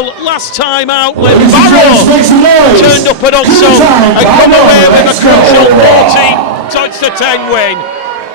goal last time out when Barrow turned up at Oxford and come away with a crucial 14-10 win.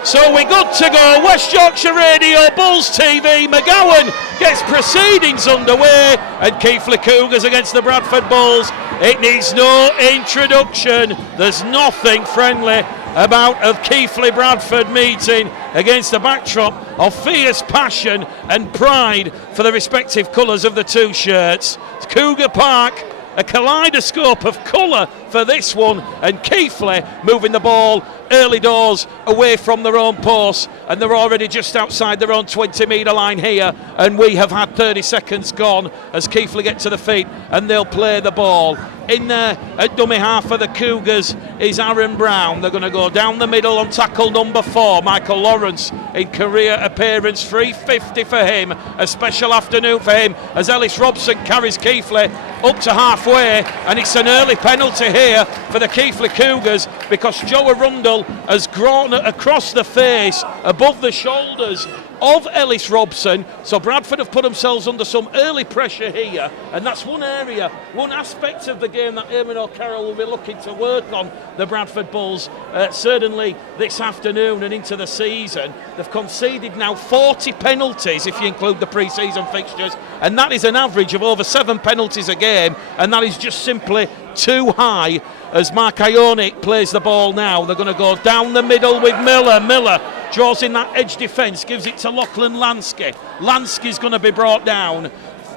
So we're good to go. West Yorkshire Radio, Bulls TV, McGowan gets proceedings underway, and Keighley Cougars against the Bradford Bulls. It needs no introduction. There's nothing friendly about a Keighley Bradford meeting against the backdrop of fierce passion and pride for the respective colours of the two shirts. Cougar Park, a kaleidoscope of colour for this one, and Keighley moving the ball early doors away from their own post, and they're already just outside their own 20-metre line here, and we have had 30 seconds gone as Keighley get to the feet and they'll play the ball. In there at dummy half for the Cougars is Aaron Brown. They're going to go down the middle on tackle number 4, Michael Lawrence, in career appearance, 350 for him, a special afternoon for him as Ellis Robson carries Keighley up to halfway, and it's an early penalty here for the Keighley Cougars because Joe Arundel has grown across the face above the shoulders of Ellis Robson. So Bradford have put themselves under some early pressure here, and that's one area, one aspect of the game that Eamon O'Carroll will be looking to work on the Bradford Bulls certainly this afternoon and into the season. They've conceded now 40 penalties if you include the pre-season fixtures, and that is an average of over 7 penalties a game, and that is just simply too high. As Mark Ionic plays the ball now, they're going to go down the middle with Miller. Miller draws in that edge defence, gives it to Lachlan Lansky. Lansky's going to be brought down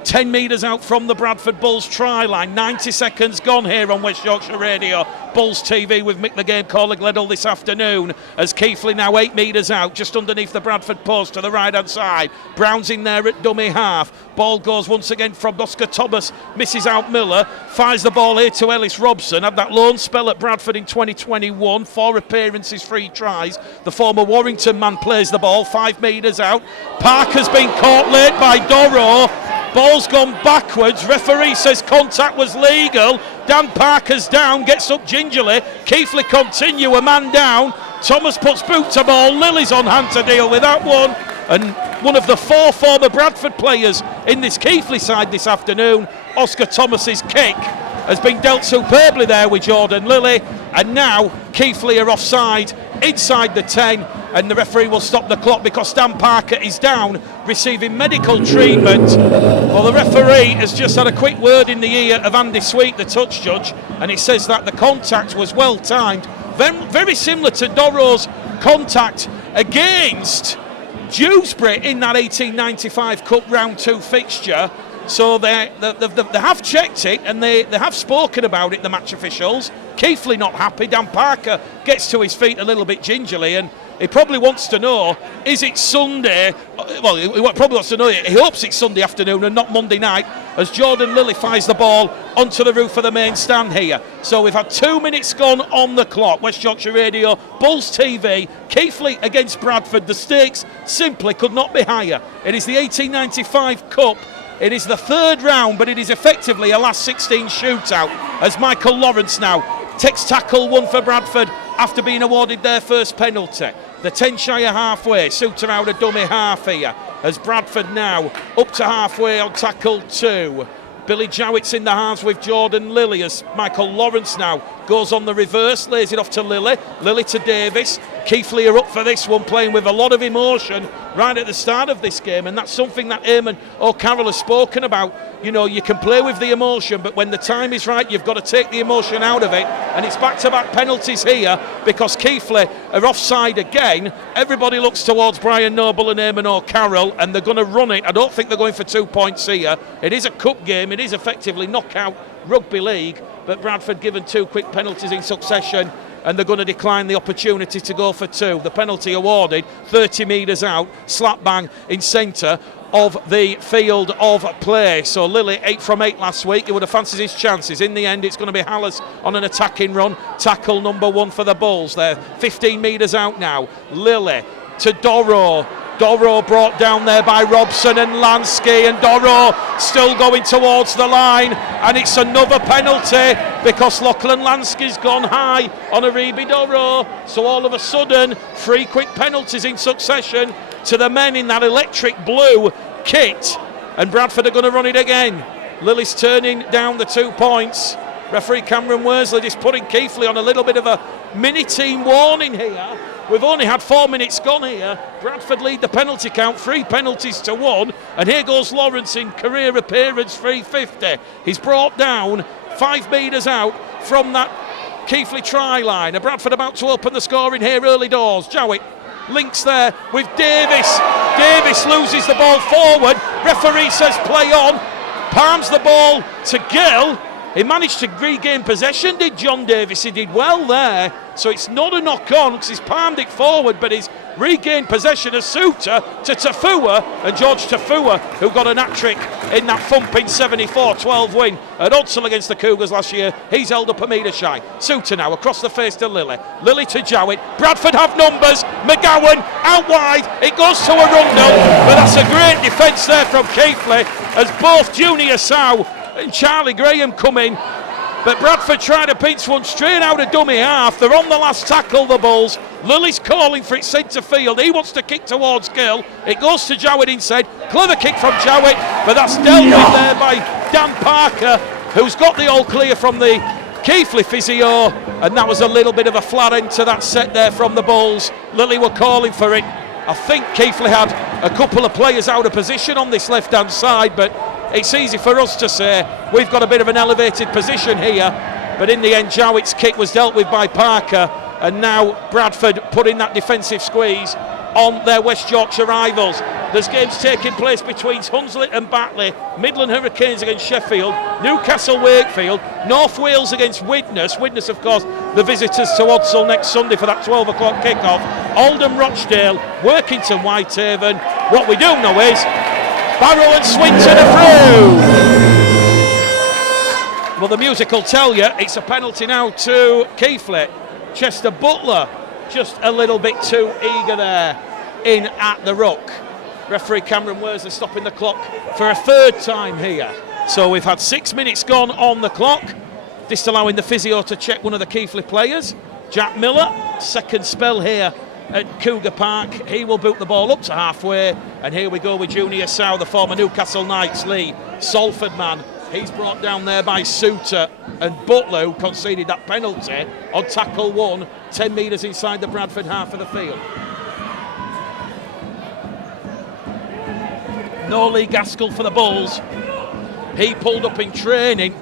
10 metres out from the Bradford Bulls try line. 90 seconds gone here on West Yorkshire Radio, Bulls TV with Mick the Game Caller Gledall this afternoon, as Keighley now 8 metres out just underneath the Bradford post to the right hand side. Brown's in there at dummy half. Ball goes once again from Oscar Thomas, misses out Miller, fires the ball here to Ellis Robson. Had that loan spell at Bradford in 2021, 4 appearances, 3 tries. The former Warrington man plays the ball 5 metres out. Parker's been caught late by Doro. Ball's gone backwards. Referee says contact was legal. Dan Parker's down, gets up gingerly. Keighley continue, a man down. Thomas puts boot to ball. Lily's on hand to deal with that one. And one of the 4 former Bradford players in this Keighley side this afternoon, Oscar Thomas's kick has been dealt superbly there with Jordan Lilly. And now Keighley are offside inside the 10, and the referee will stop the clock because Dan Parker is down receiving medical treatment. Well, the referee has just had a quick word in the ear of Andy Sweet, the touch judge, and he says that the contact was well timed, very similar to Doro's contact against Dewsbury in that 1895 Cup Round 2 fixture. So they have checked it, and they have spoken about it, the match officials. Keighley not happy. Dan Parker gets to his feet a little bit gingerly, and he probably wants to know, is it Sunday? Well, he probably wants to know, he hopes it's Sunday afternoon and not Monday night, as Jordan Lilly fires the ball onto the roof of the main stand here. So we've had 2 minutes gone on the clock. West Yorkshire Radio, Bulls TV, Keighley against Bradford. The stakes simply could not be higher. It is the 1895 Cup. It is the 3rd round, but it is effectively a last 16 shootout, as Michael Lawrence now takes tackle 1 for Bradford after being awarded their first penalty. The 10 shy of halfway, Suter out a dummy half here, as Bradford now up to halfway on tackle 2. Billy Jowett's in the halves with Jordan Lilly, as Michael Lawrence now goes on the reverse, lays it off to Lilly. Lilly to Davis. Keighley are up for this one, playing with a lot of emotion right at the start of this game, and that's something that Eamon O'Carroll has spoken about. You know, you can play with the emotion, but when the time is right, you've got to take the emotion out of it, and it's back-to-back penalties here because Keighley are offside again. Everybody looks towards Brian Noble and Eamon O'Carroll, and they're going to run it. I don't think they're going for 2 points here. It is a cup game. It is effectively knockout rugby league, but Bradford given 2 quick penalties in succession, and they're going to decline the opportunity to go for 2. The penalty awarded 30 metres out, slap bang in centre of the field of play. So Lilly 8 from 8 last week. He would have fancied his chances. In the end, it's going to be Hallis on an attacking run. Tackle number 1 for the Bulls there. 15 metres out now. Lilly to Doro. Doro brought down there by Robson and Lansky, and Doro still going towards the line, and it's another penalty because Lachlan Lansky's gone high on Aribi Doro. So all of a sudden, 3 quick penalties in succession to the men in that electric blue kit, and Bradford are going to run it again. Lily's turning down the 2 points. Referee Cameron Worsley just putting Keighley on a little bit of a mini-team warning here. We've only had 4 minutes gone here. Bradford lead the penalty count, 3 penalties to 1. And here goes Lawrence in career appearance, 350. He's brought down 5 metres out from that Keighley try line. And Bradford about to open the scoring here early doors. Jowett links there with Davis. Davis loses the ball forward. Referee says play on. Palms the ball to Gill. He managed to regain possession, did John Davis. He did well there. So it's not a knock on because he's palmed it forward, but he's regained possession of Suter to Tafua, and George Tafua, who got an hat-trick in that thumping 74-12 win at Odsal against the Cougars last year. He's held up a metre shy. Suter now across the face to Lily. Lily to Jowett. Bradford have numbers. McGowan out wide. It goes to a rundle, but that's a great defence there from Keighley as both Junior Sow and Charlie Graham come in. But Bradford trying to pinch one straight out of dummy half. They're on the last tackle, the Bulls. Lily's calling for it centre field. He wants to kick towards Gill. It goes to Jowett inside. Clever kick from Jowett, but that's dealt with there by Dan Parker, who's got the all clear from the Keighley physio. And that was a little bit of a flat end to that set there from the Bulls. Lily were calling for it. I think Keighley had a couple of players out of position on this left-hand side, but it's easy for us to say we've got a bit of an elevated position here, but in the end Jowett's kick was dealt with by Parker, and now Bradford putting that defensive squeeze on their West Yorkshire rivals. There's games taking place between Hunslet and Batley, Midland Hurricanes against Sheffield, Newcastle Wakefield, North Wales against Widnes. Widnes, of course, the visitors to Odsal next Sunday for that 12 o'clock kick-off. Oldham Rochdale, Workington Whitehaven. What we do know is Barrow and Swinton are through. Well, the music will tell you it's a penalty now to Keighley. Chester Butler just a little bit too eager there in at the ruck. Referee Cameron Worsley stopping the clock for a third time here. So we've had 6 minutes gone on the clock, just allowing the physio to check one of the Keighley players. Jack Miller, second spell here at Cougar Park. He will boot the ball up to halfway, and here we go with Junior Sow, the former Newcastle Knights Lee Salford man. He's brought down there by Suter, and Butler, who conceded that penalty on tackle 1, 10 metres inside the Bradford half of the field. No Lee Gaskell for the Bulls. He pulled up in training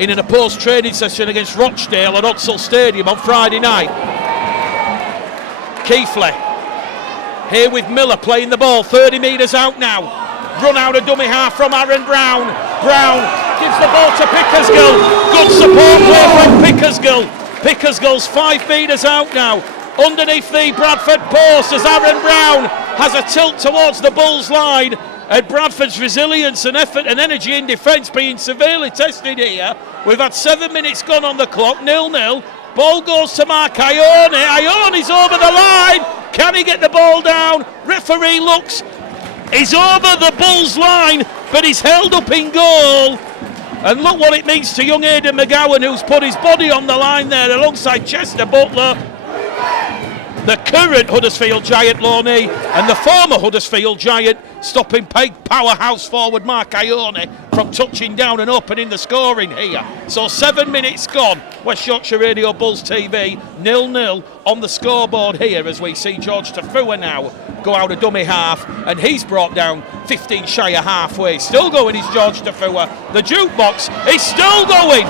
in an opposed training session against Rochdale at Odsal Stadium on Friday night. Keighley here with Miller playing the ball, 30 metres out now. Run out of dummy half from Aaron Brown. Brown gives the ball to Pickersgill. Good support play from Pickersgill. Pickersgill's 5 metres out now. Underneath the Bradford post as Aaron Brown has a tilt towards the Bulls line. And Bradford's resilience and effort and energy in defence being severely tested here. We've had 7 minutes gone on the clock, 0-0. Ball goes to Mark Ione. Ione's over the line. Can he get the ball down? Referee looks. He's over the Bulls line, but he's held up in goal. And look what it means to young Aidan McGowan, who's put his body on the line there alongside Chester Butler, the current Huddersfield Giant Loney, and the former Huddersfield Giant, stopping powerhouse forward Mark Ione from touching down and opening the scoring here. So 7 minutes gone. West Yorkshire Radio Bulls TV 0-0 on the scoreboard here as we see George Tafua now go out a dummy half, and he's brought down 15 shy of halfway. Still going is George Tafua. The jukebox is still going.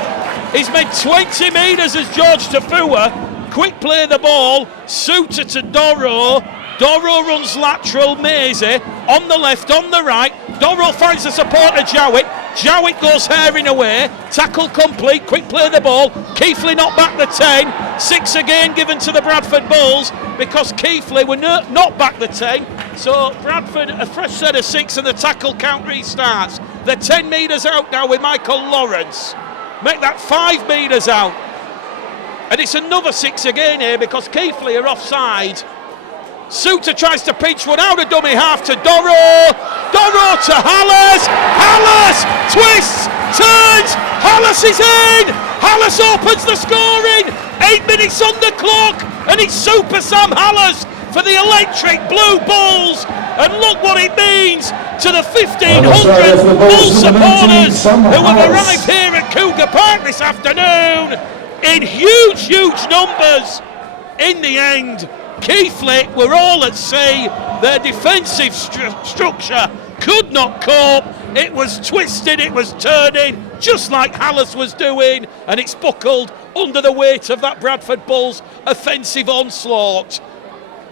He's made 20 metres as George Tafua. Quick play the ball, Suter to Doro. Doro runs lateral, Maisie on the left, on the right. Doro finds the support of Jowett. Jowett goes herring away. Tackle complete, quick play the ball. Keighley not back the 10. 6 again given to the Bradford Bulls because Keighley were not back the 10. So Bradford a fresh set of 6 and the tackle count restarts. They're 10 metres out now with Michael Lawrence. Make that 5 metres out. And it's another 6 again here because Keighley are offside. Suter tries to pinch one out of dummy half to Doro. Doro to Hallas. Hallas twists, turns. Hallas is in. Hallas opens the scoring. 8 minutes on the clock. And it's Super Sam Hallas for the electric blue Bulls, and look what it means to the 1,500 Bull supporters who have arrived here at Cougar Park this afternoon in huge numbers. In the end, Keighley were all at sea. Their defensive structure could not cope. It was twisted, it was turning, just like Hallis was doing, and it's buckled under the weight of that Bradford Bulls offensive onslaught.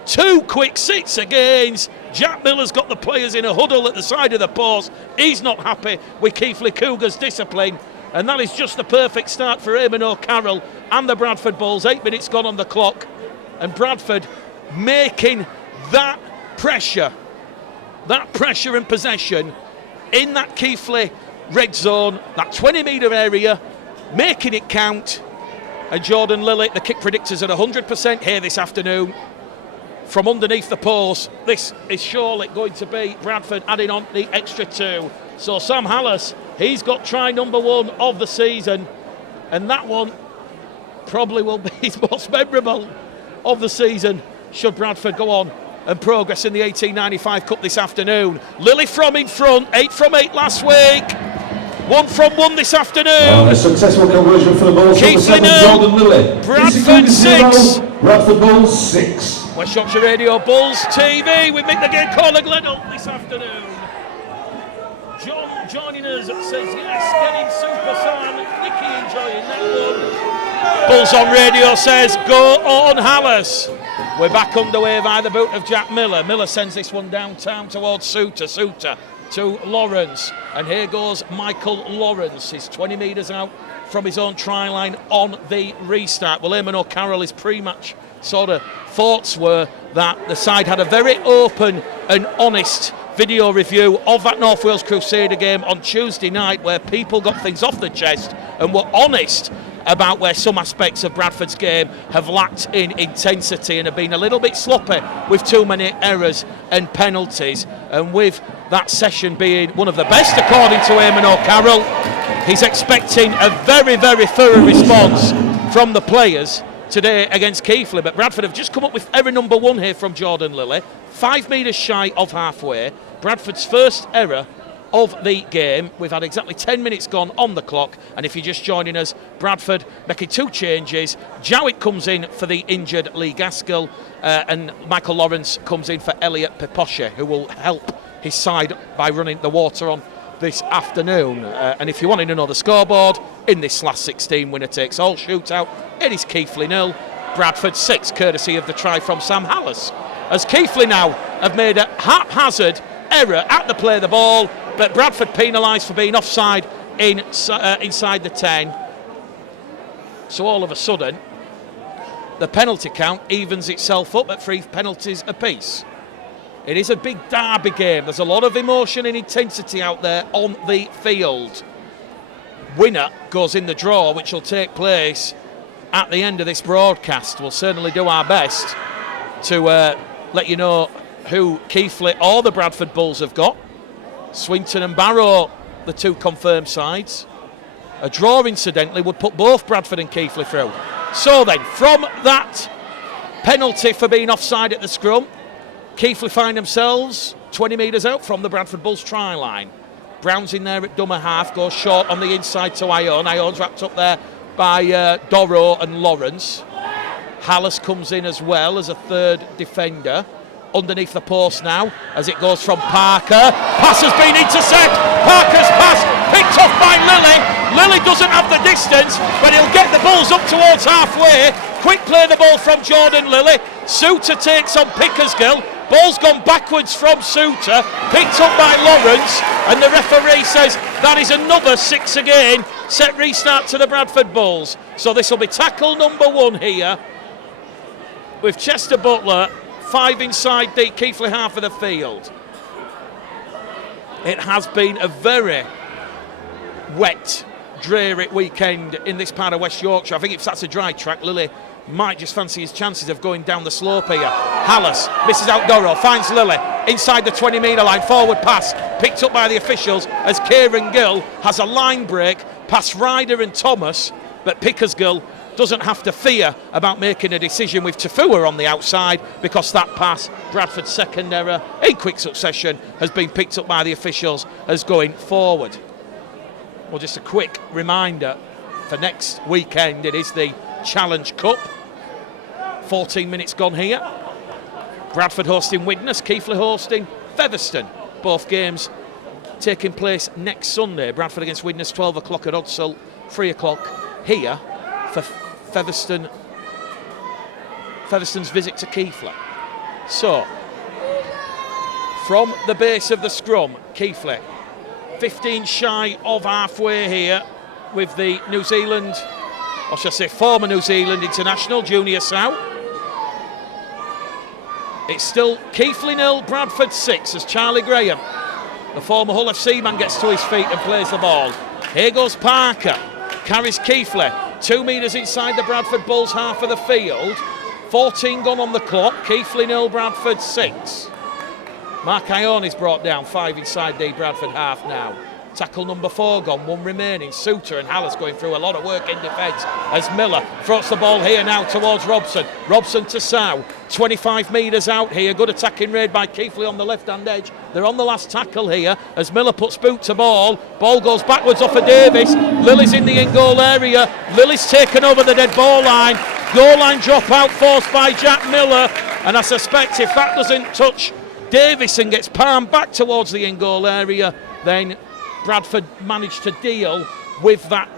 2 quick sits against. Jack Miller's got the players in a huddle at the side of the post. He's not happy with Keighley Cougars' discipline, and that is just the perfect start for Eamon O'Carroll and the Bradford Bulls. 8 minutes gone on the clock, and Bradford making that pressure and possession in that Keighley red zone, that 20-metre area, making it count. And Jordan Lilly, the kick predictors, at 100% here this afternoon from underneath the post. This is surely going to be Bradford adding on the extra 2. So Sam Hallis, he's got try number 1 of the season, and that one probably will be his most memorable of the season should Bradford go on and progress in the 1895 Cup this afternoon. Lilly from in front, 8 from 8 last week, 1 from 1 this afternoon. A successful conversion for the Bulls. Keighley Jordan Lilly. Bradford 6. Bradford Bulls 6. West Yorkshire Radio Bulls TV with Mick the Game Caller Gledall this afternoon. John joining us says yes, getting super Sam. Nicky enjoying that one. Bulls on Radio says go on Hallis. We're back underway by the boot of Jack Miller. Miller sends this one downtown towards Suter. Suter to Lawrence. And here goes Michael Lawrence. He's 20 metres out from his own try line on the restart. Well, Eamon O'Carroll, his pre-match sort of thoughts were that the side had a very open and honest video review of that North Wales Crusader game on Tuesday night, where people got things off the chest and were honest about where some aspects of Bradford's game have lacked in intensity and have been a little bit sloppy with too many errors and penalties. And with that session being one of the best according to Eamon O'Carroll, he's expecting a very thorough response from the players today against Keighley. But Bradford have just come up with error number 1 here from Jordan Lilly, 5 metres shy of halfway. Bradford's first error of the game. We've had exactly 10 minutes gone on the clock, and if you're just joining us, Bradford making 2 changes. Jowett comes in for the injured Lee Gaskell, and Michael Lawrence comes in for Elliot Peposche, who will help his side by running the water on this afternoon. And if you wanted to know the scoreboard in this last 16 winner takes all shootout, it is Keighley 0, Bradford 6, courtesy of the try from Sam Hallis, as Keighley now have made a haphazard error at the play of the ball, but Bradford penalised for being offside inside the 10. So all of a sudden, the penalty count evens itself up at 3 penalties apiece. It is a big derby game. There's a lot of emotion and intensity out there on the field. Winner goes in the draw, which will take place at the end of this broadcast. We'll certainly do our best to let you know who Keighley or the Bradford Bulls have got. Swinton and Barrow, the 2 confirmed sides. A draw, incidentally, would put both Bradford and Keighley through. So then, from that penalty for being offside at the scrum, Keighley find themselves 20 metres out from the Bradford Bulls try line. Brown's in there at dummer half, goes short on the inside to Ione. Ione's wrapped up there by Doro and Lawrence. Hallis comes in as well as a 3rd defender. Underneath the post now, as it goes from Parker. Pass has been intercepted. Parker's pass picked off by Lilly. Lilly doesn't have the distance, but he'll get the Bulls up towards halfway. Quick play the ball from Jordan Lilly. Suter takes on Pickersgill. Ball's gone backwards from Suter, picked up by Lawrence, and the referee says that is another 6 again. Set restart to the Bradford Bulls. So this will be tackle number 1 here, with Chester Butler 5 inside the Keighley half of the field. It has been a very wet, dreary weekend in this part of West Yorkshire. I think if that's a dry track, Lilly might just fancy his chances of going down the slope here. Hallis misses out Doro, finds Lilly inside the 20-metre line, forward pass picked up by the officials as Kieran Gill has a line break past Ryder and Thomas, but Pickersgill doesn't have to fear about making a decision with Tafua on the outside, because that pass, Bradford's second error in quick succession, has been picked up by the officials as going forward. Well, just a quick reminder, for next weekend it is the Challenge Cup. 14 minutes gone here. Bradford hosting Widnes, Keighley hosting Featherstone. Both games taking place next Sunday. Bradford against Widnes, 12 o'clock at Odsall, 3 o'clock here for Featherstone's visit to Keighley. So, from the base of the scrum, Keighley 15 shy of halfway here with the New Zealand, or should I say former New Zealand international, Junior Sow. It's still Keighley 0, Bradford 6 as Charlie Graham, the former Hull FC man, gets to his feet and plays the ball. Here goes Parker, carries Keighley 2 metres inside the Bradford Bulls half of the field. 14 gone on the clock, Keighley 0, Bradford 6. Mark Ione's brought down, 5 inside the Bradford half now. Tackle number 4 gone, 1 remaining. Souter and Hallis going through a lot of work in defence as Miller throws the ball here now towards Robson. Robson to Sow, 25 metres out here. Good attacking raid by Keighley on the left-hand edge. They're on the last tackle here as Miller puts boot to ball. Ball goes backwards off of Davis. Lily's in the in-goal area. Lily's taken over the dead ball line. Goal line drop out forced by Jack Miller. And I suspect if that doesn't touch Davis and gets palmed back towards the in-goal area, then Bradford managed to deal with that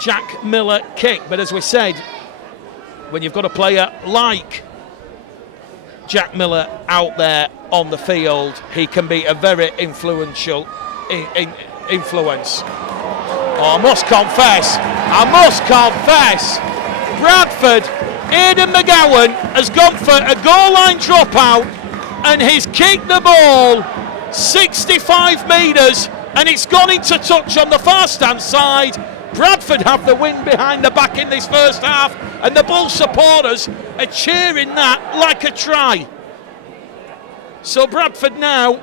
Jack Miller kick. But as we said, when you've got a player like Jack Miller out there on the field, he can be a very influential influence. Oh, I must confess, Bradford, Aidan McGowan has gone for a goal line dropout and he's kicked the ball 65 metres and it's gone into touch on the far stand side. Bradford have the wind behind the back in this first half and the Bull supporters are cheering that like a try. So Bradford now,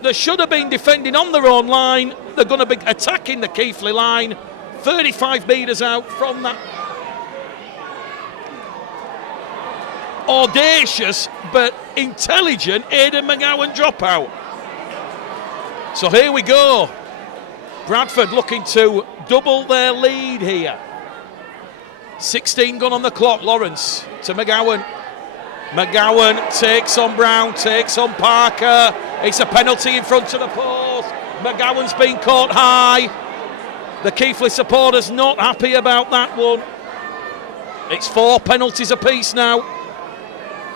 they should have been defending on their own line. They're going to be attacking the Keighley line 35 metres out from that audacious but intelligent Aidan McGowan dropout. So here we go. Bradford looking to double their lead here. 16 gone on the clock. Lawrence to McGowan. McGowan takes on Brown, takes on Parker. It's a penalty in front of the post. McGowan's been caught high. The Keighley supporters not happy about that one. It's 4 penalties apiece now.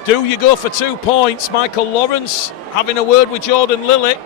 Do you go for 2 points? Michael Lawrence having a word with Jordan Lilly.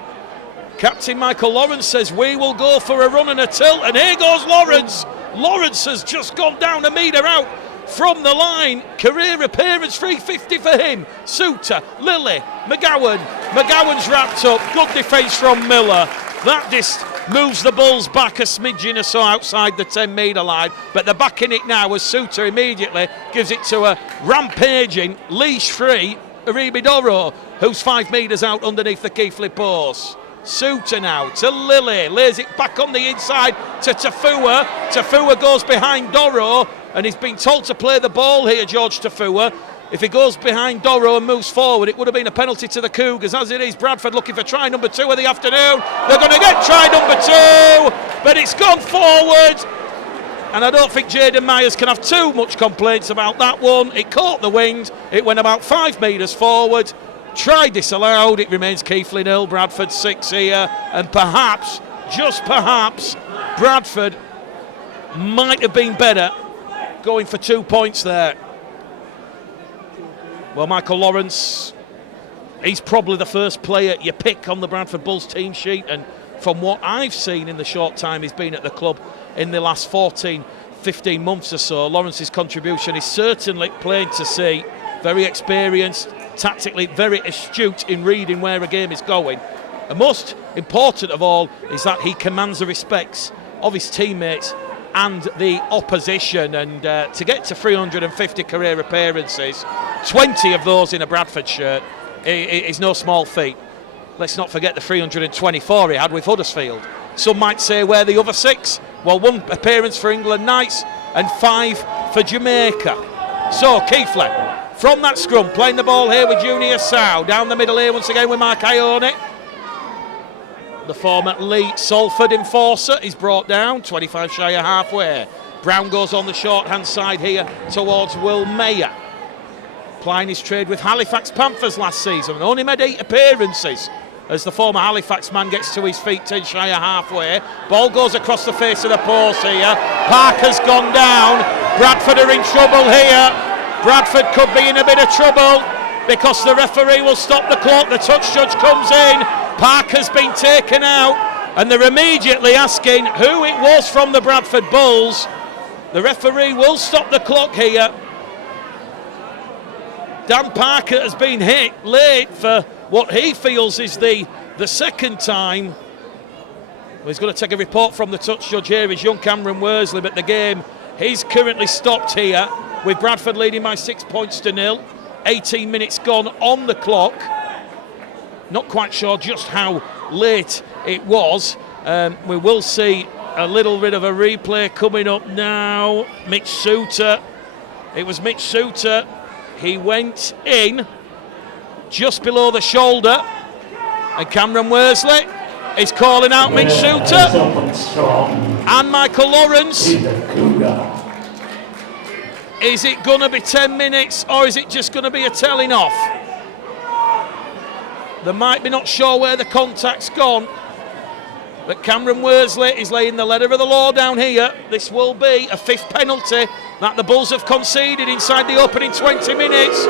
Captain Michael Lawrence says we will go for a run and a tilt, and here goes Lawrence. Lawrence has just gone down a metre out from the line. Career appearance, 350 for him. Souter, Lilly, McGowan. McGowan's wrapped up. Good defence from Miller. That just moves the Bulls back a smidgen or so outside the 10 metre line, but they're back in it now as Souter immediately gives it to a rampaging, leash-free Aribi Doro, who's 5 metres out underneath the Keighley post. Souter now to Lilly, lays it back on the inside to Tafua. Tafua goes behind Doro, and he's been told to play the ball here, George Tafua. If he goes behind Doro and moves forward, it would have been a penalty to the Cougars. As it is, Bradford looking for try number 2 of the afternoon. They're going to get try number 2, but it's gone forward. And I don't think Jaden Myers can have too much complaints about that one. It caught the wind. It went about 5 metres forward. Try disallowed. It remains Keighley 0, Bradford 6 here. And perhaps, just perhaps, Bradford might have been better going for 2 points there. Well, Michael Lawrence, he's probably the first player you pick on the Bradford Bulls team sheet, and from what I've seen in the short time he's been at the club in the last 14, 15 months or so, Lawrence's contribution is certainly plain to see. Very experienced, tactically very astute in reading where a game is going. And most important of all is that he commands the respects of his teammates and the opposition, and to get to 350 career appearances, 20 of those in a Bradford shirt, is no small feat. Let's not forget the 324 he had with Huddersfield. Some might say where the other 6, Well, 1 appearance for England Knights and 5 for Jamaica. So Keighley from that scrum, playing the ball here with Junior Sow. Down the middle here once again with Mark Ione. The former Lee Salford enforcer is brought down, 25 shy of halfway. Brown goes on the short-hand side here towards Will Mayer. Plying his trade with Halifax Panthers last season and only made 8 appearances as the former Halifax man gets to his feet 10 shy of halfway. Ball goes across the face of the post here. Parker's gone down. Bradford are in trouble here. Bradford could be in a bit of trouble because the referee will stop the clock. The touch judge comes in. Parker's been taken out and they're immediately asking who it was from the Bradford Bulls. The referee will stop the clock here. Dan Parker has been hit late for what he feels is the second time. Well, he's going to take a report from the touch judge here. Is young Cameron Worsley, but the game is currently stopped here with Bradford leading by 6 points to 0. 18 minutes gone on the clock. Not quite sure just how late it was. We will see a little bit of a replay coming up now. Mitch Suter. It was Mitch Suter. He went in just below the shoulder. And Cameron Worsley is calling out Mitch Suter. And Michael Lawrence. Is it going to be 10 minutes or is it just going to be a telling off? They might be not sure where the contact's gone. But Cameron Worsley is laying the letter of the law down here. This will be a 5th penalty that the Bulls have conceded inside the opening 20 minutes.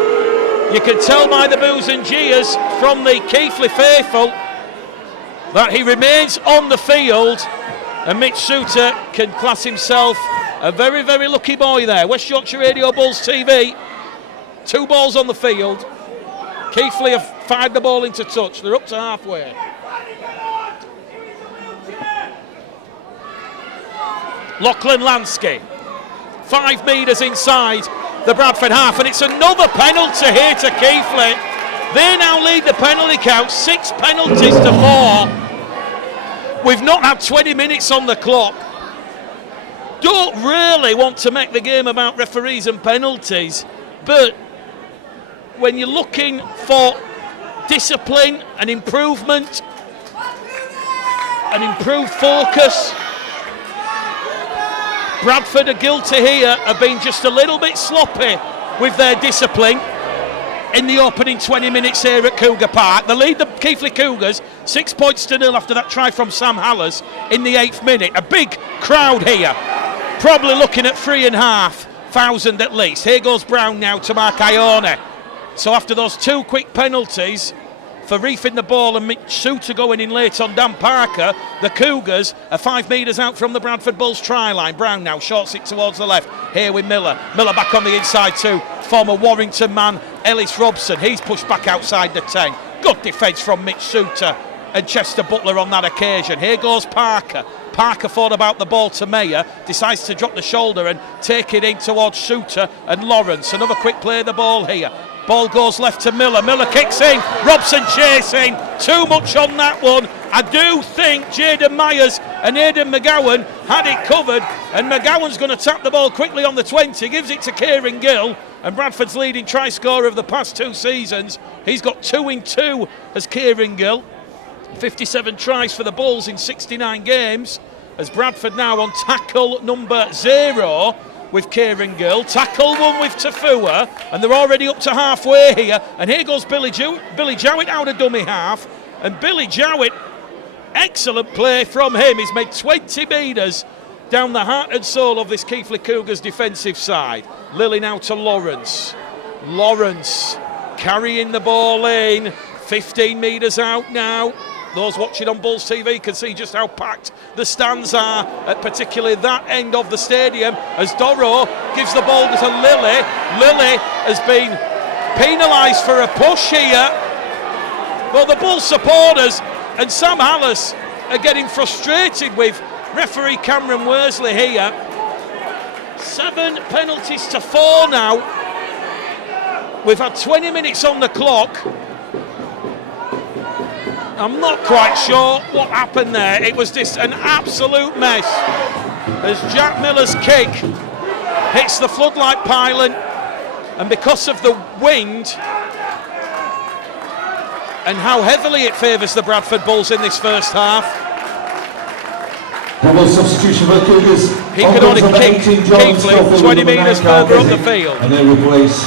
You can tell by the boos and jeers from the Keighley faithful that he remains on the field, and Mitch Suter can class himself a very, very lucky boy there. West Yorkshire Radio Bulls TV, 2 balls on the field. Keighley have fired the ball into touch. They're up to halfway. Lachlan Lansky, 5 metres inside the Bradford half, and it's another penalty here to Keighley. They now lead the penalty count, 6 penalties to 4. We've not had 20 minutes on the clock. Don't really want to make the game about referees and penalties, but when you're looking for discipline and improvement and improved focus, Bradford are guilty here of being just a little bit sloppy with their discipline in the opening 20 minutes here at Cougar Park. They lead the Keighley Cougars 6 points to 0 after that try from Sam Hallers in the 8th minute. A big crowd here, probably looking at 3,500 at least. Here goes Brown now to Mark Ione. So after those 2 quick penalties for reefing the ball and Mitch Suter going in late on Dan Parker, the Cougars are 5 metres out from the Bradford Bulls try line. Brown now shorts it towards the left, here with Miller. Miller back on the inside too. Former Warrington man Ellis Robson, he's pushed back outside the 10. Good defence from Mitch Suter and Chester Butler on that occasion. Here goes Parker. Parker thought about the ball to Mayer, decides to drop the shoulder and take it in towards Suter and Lawrence. Another quick play of the ball here. Ball goes left to Miller. Miller kicks in. Robson chasing. Too much on that one. I do think Jaden Myers and Aidan McGowan had it covered. And McGowan's going to tap the ball quickly on the 20. Gives it to Kieran Gill. And Bradford's leading try scorer of the past 2 seasons. He's got 2 in 2 as Kieran Gill. 57 tries for the Bulls in 69 games. As Bradford now on tackle number 0. With Kieran Gill, tackle 1 with Tafua, and they're already up to halfway here. And here goes Billy Jowett out of dummy half, and Billy Jowett, excellent play from him. He's made 20 metres down the heart and soul of this Keighley Cougars defensive side. Lilly now to Lawrence. Lawrence carrying the ball in, 15 metres out now. Those watching on Bulls TV can see just how packed the stands are at particularly that end of the stadium as Doro gives the ball to Lilly. Lilly has been penalised for a push here. Well, the Bulls supporters and Sam Hallers are getting frustrated with referee Cameron Worsley here. 7 penalties to 4 now. We've had 20 minutes on the clock. I'm not quite sure what happened there. It was just an absolute mess. as Jack Miller's kick hits the floodlight pylon, and because of the wind and how heavily it favours the Bradford Bulls in this first half, Substitution for the Cougars. He can only kick Keighley 20 metres further up the field. And they replace.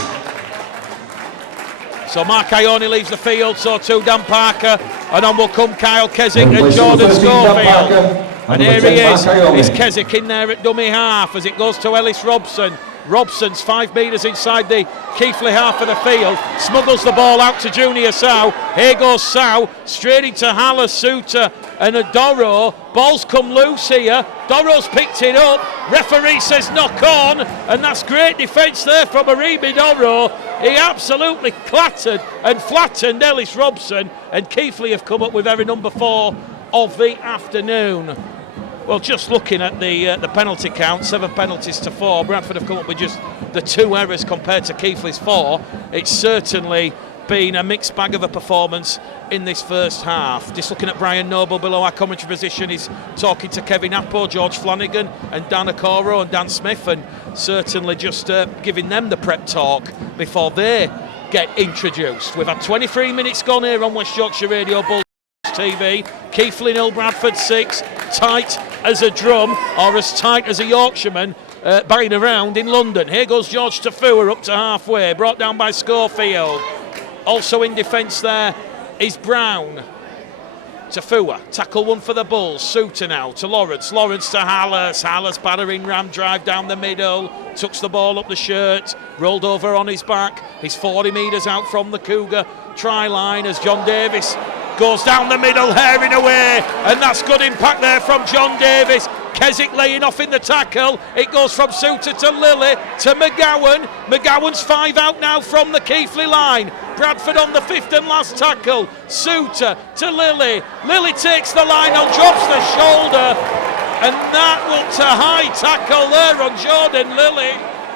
So Mark Ione leaves the field, so too Dan Parker, and on will come Kyle Keswick and Jordan Schofield. And here he is Keswick in there at dummy half as it goes to Ellis Robson. Robson's 5 metres inside the Keighley half of the field, smuggles the ball out to Junior Sow. Here goes Sow, straight into Haller, Suter and Doro. Ball's come loose here. Doro's picked it up. Referee says knock on, and that's great defence there from Aribi Doro. He absolutely clattered and flattened Ellis Robson, and Keighley have come up with error number 4 of the afternoon. Well, just looking at the penalty count, 7 penalties to 4. Bradford have come up with just the 2 errors compared to Keighley's 4. It's certainly been a mixed bag of a performance in this first half. Just looking at Brian Noble below our commentary position, he's talking to Kevin Appo, George Flanagan and Dan Okoro and Dan Smith, and certainly just giving them the prep talk before they get introduced. We've had 23 minutes gone here on West Yorkshire Radio Bulls TV. Keighley 0, Bradford 6. Tight as a drum, or as tight as a Yorkshireman banging around in London. Here goes George Tafua up to halfway, brought down by Schofield. Also in defence there is Brown. Tafua, tackle 1 for the Bulls. Suter now to Lawrence. Lawrence to Hallas. Hallas battering ram drive down the middle. Tucks the ball up the shirt. Rolled over on his back. He's 40 metres out from the Cougar try line as John Davis goes down the middle, herring away, and that's good impact there from John Davis. Keswick laying off in the tackle. It goes from Suter to Lilly to McGowan. McGowan's 5 out now from the Keighley line. Bradford on the 5th and last tackle. Suter to Lilly. Lilly takes the line on, drops the shoulder, and that was a high tackle there on Jordan Lilly.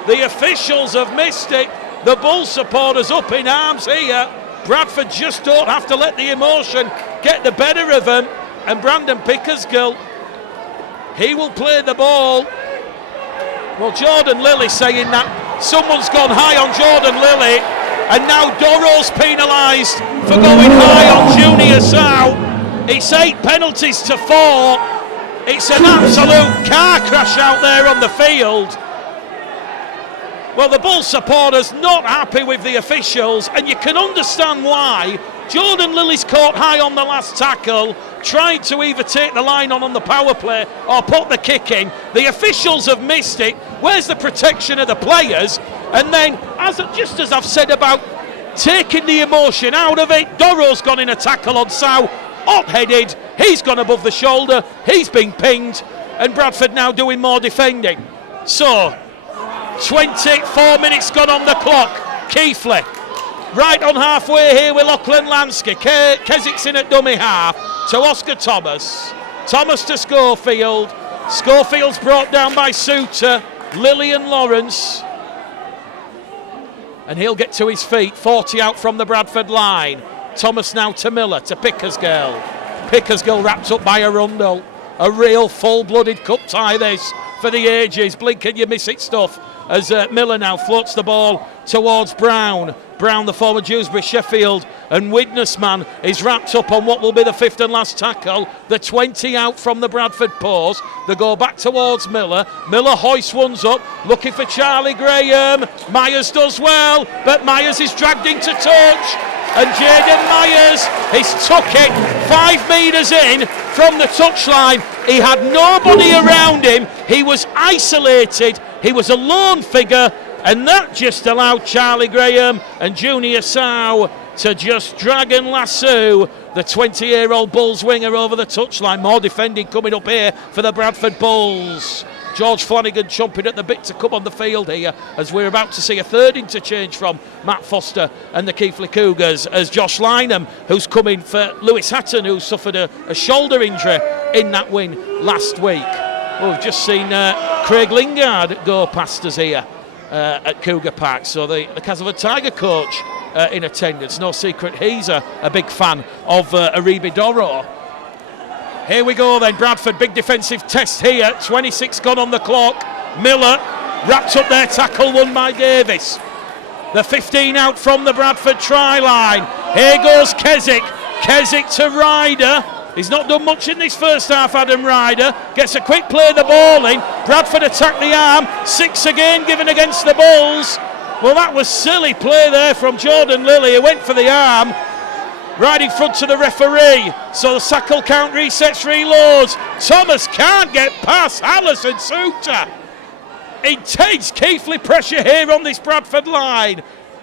The officials have missed it. The Bull supporters up in arms here. Bradford just don't have to let the emotion get the better of them. And Brandon Pickersgill, he will play the ball. Well, Jordan Lilly saying that someone's gone high on Jordan Lilly, and now Doro's penalised for going high on Junior Sow. It's 8 penalties to 4. It's an absolute car crash out there on the field. Well, the Bull supporters not happy with the officials, and you can understand why. Jordan Lilly's caught high on the last tackle, tried to either take the line on the power play or put the kick in. The officials have missed it. Where's the protection of the players? And then, just as I've said about taking the emotion out of it, Doro's gone in a tackle on Sow, hot-headed, he's gone above the shoulder, he's been pinged, and Bradford now doing more defending. So, 24 minutes gone on the clock. Keighley right on halfway here with Lachlan Lansky. Keswick's in at dummy half to Oscar Thomas. Thomas to Schofield. Schofield's brought down by Suter, Lilly and Lawrence. And he'll get to his feet. 40 out from the Bradford line. Thomas now to Miller, to Pickersgill. Pickersgill wrapped up by Arundel. A real full-blooded cup tie this for the ages. Blink and you miss it stuff as Miller now floats the ball towards Brown. Brown, the former Dewsbury Sheffield and Widnes man, is wrapped up on what will be the 5th and last tackle. The 20 out from the Bradford post. They go back towards Miller. Miller hoists ones up, looking for Charlie Graham. Myers does well, but Myers is dragged into touch. And Jaden Myers, he's took it 5 metres in from the touchline. He had nobody around him. He was isolated. He was a lone figure, and that just allowed Charlie Graham and Junior Sow to just drag and lasso the 20-year-old Bulls winger over the touchline. More defending coming up here for the Bradford Bulls. George Flanagan chomping at the bit to come on the field here as we're about to see a third interchange from Matt Foster and the Keighley Cougars, as Josh Lynham, who's come in for Lewis Hatton, who suffered a shoulder injury in that win last week. Well, we've just seen Craig Lingard go past us here at Cougar Park, so the Castleford Tiger coach in attendance. No secret he's a big fan of Aribi Doro. Here we go then, Bradford, big defensive test here, 26 gone on the clock. Miller wrapped up their tackle, won by Davis. The 15 out from the Bradford try line. Here goes Keswick to Ryder. He's not done much in this first half, Adam Ryder. Gets a quick play the ball in. Bradford attack the arm. 6 again given against the Bulls. Well, that was silly play there from Jordan Lilly. He went for the arm. Right in front to the referee. So the tackle count resets, reloads. Thomas can't get past Allison Suter. Intense Keighley pressure here on this Bradford line.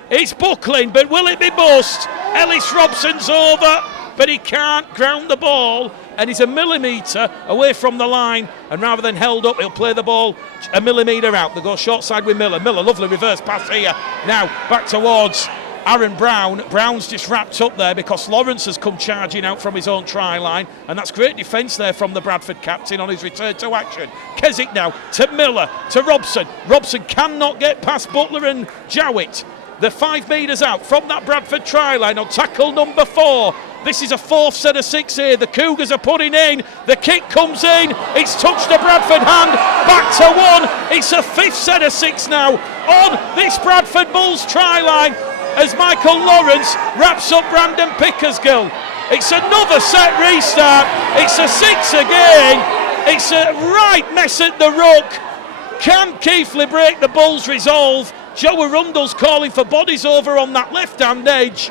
It's buckling, but will it be bust? Ellis Robson's over, but he can't ground the ball, and he's a millimetre away from the line, and rather than held up, he'll play the ball a millimetre out. They go short side with Miller. Miller, lovely reverse pass here. Now back towards Aaron Brown. Brown's just wrapped up there because Lawrence has come charging out from his own try line, and that's great defence there from the Bradford captain on his return to action. Keswick now to Miller, to Robson. Robson cannot get past Butler and Jowett. They're 5 metres out from that Bradford try line on tackle number 4. This is a 4th set of 6 here. The Cougars are putting in. The kick comes in. It's touched the Bradford hand. Back to 1. It's a 5th set of 6 now on this Bradford Bulls try line as Michael Lawrence wraps up Brandon Pickersgill. It's another set restart. It's a 6 again. It's a right mess at the ruck. Can Keighley break the Bulls' resolve? Joe Arundel's calling for bodies over on that left-hand edge.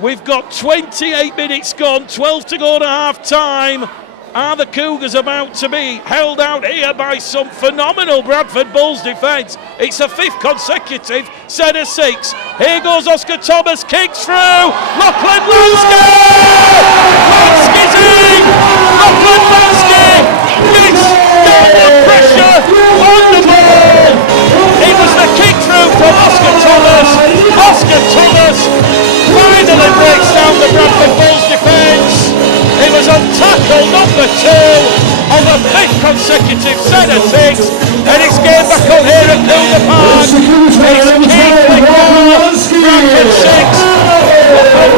We've got 28 minutes gone, 12 to go to half-time. Are the Cougars about to be held out here by some phenomenal Bradford Bulls defence? It's a 5th consecutive set of 6. Here goes Oscar Thomas, kicks through. Lachlan Lansky! Lansky's in! Lachlan Lansky gets downward pressure on the ball. It was the kick through from Oscar Thomas. Oscar Thomas finally breaks down the Bradford Bulls defence. It was on tackle number 2 on the 5th consecutive set of 6, and it's game back on here at Cougar Park. It's Keighley Cougars, Bradford 6.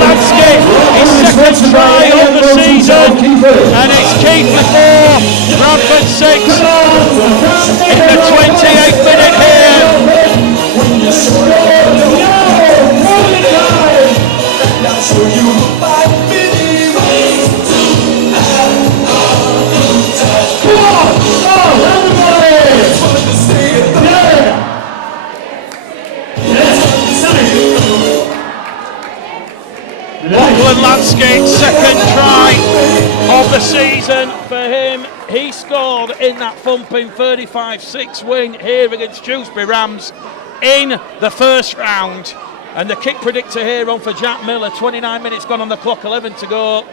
Lansky, his 2nd try of the season, and it's Keighley 4, Bradford 6 in the 28th minute here. Lachlan Lansky, 2nd try of the season for him. He scored in that thumping 35-6 win here against Dewsbury Rams in the first round. And the kick predictor here on for Jack Miller, 29 minutes gone on the clock, 11 to go.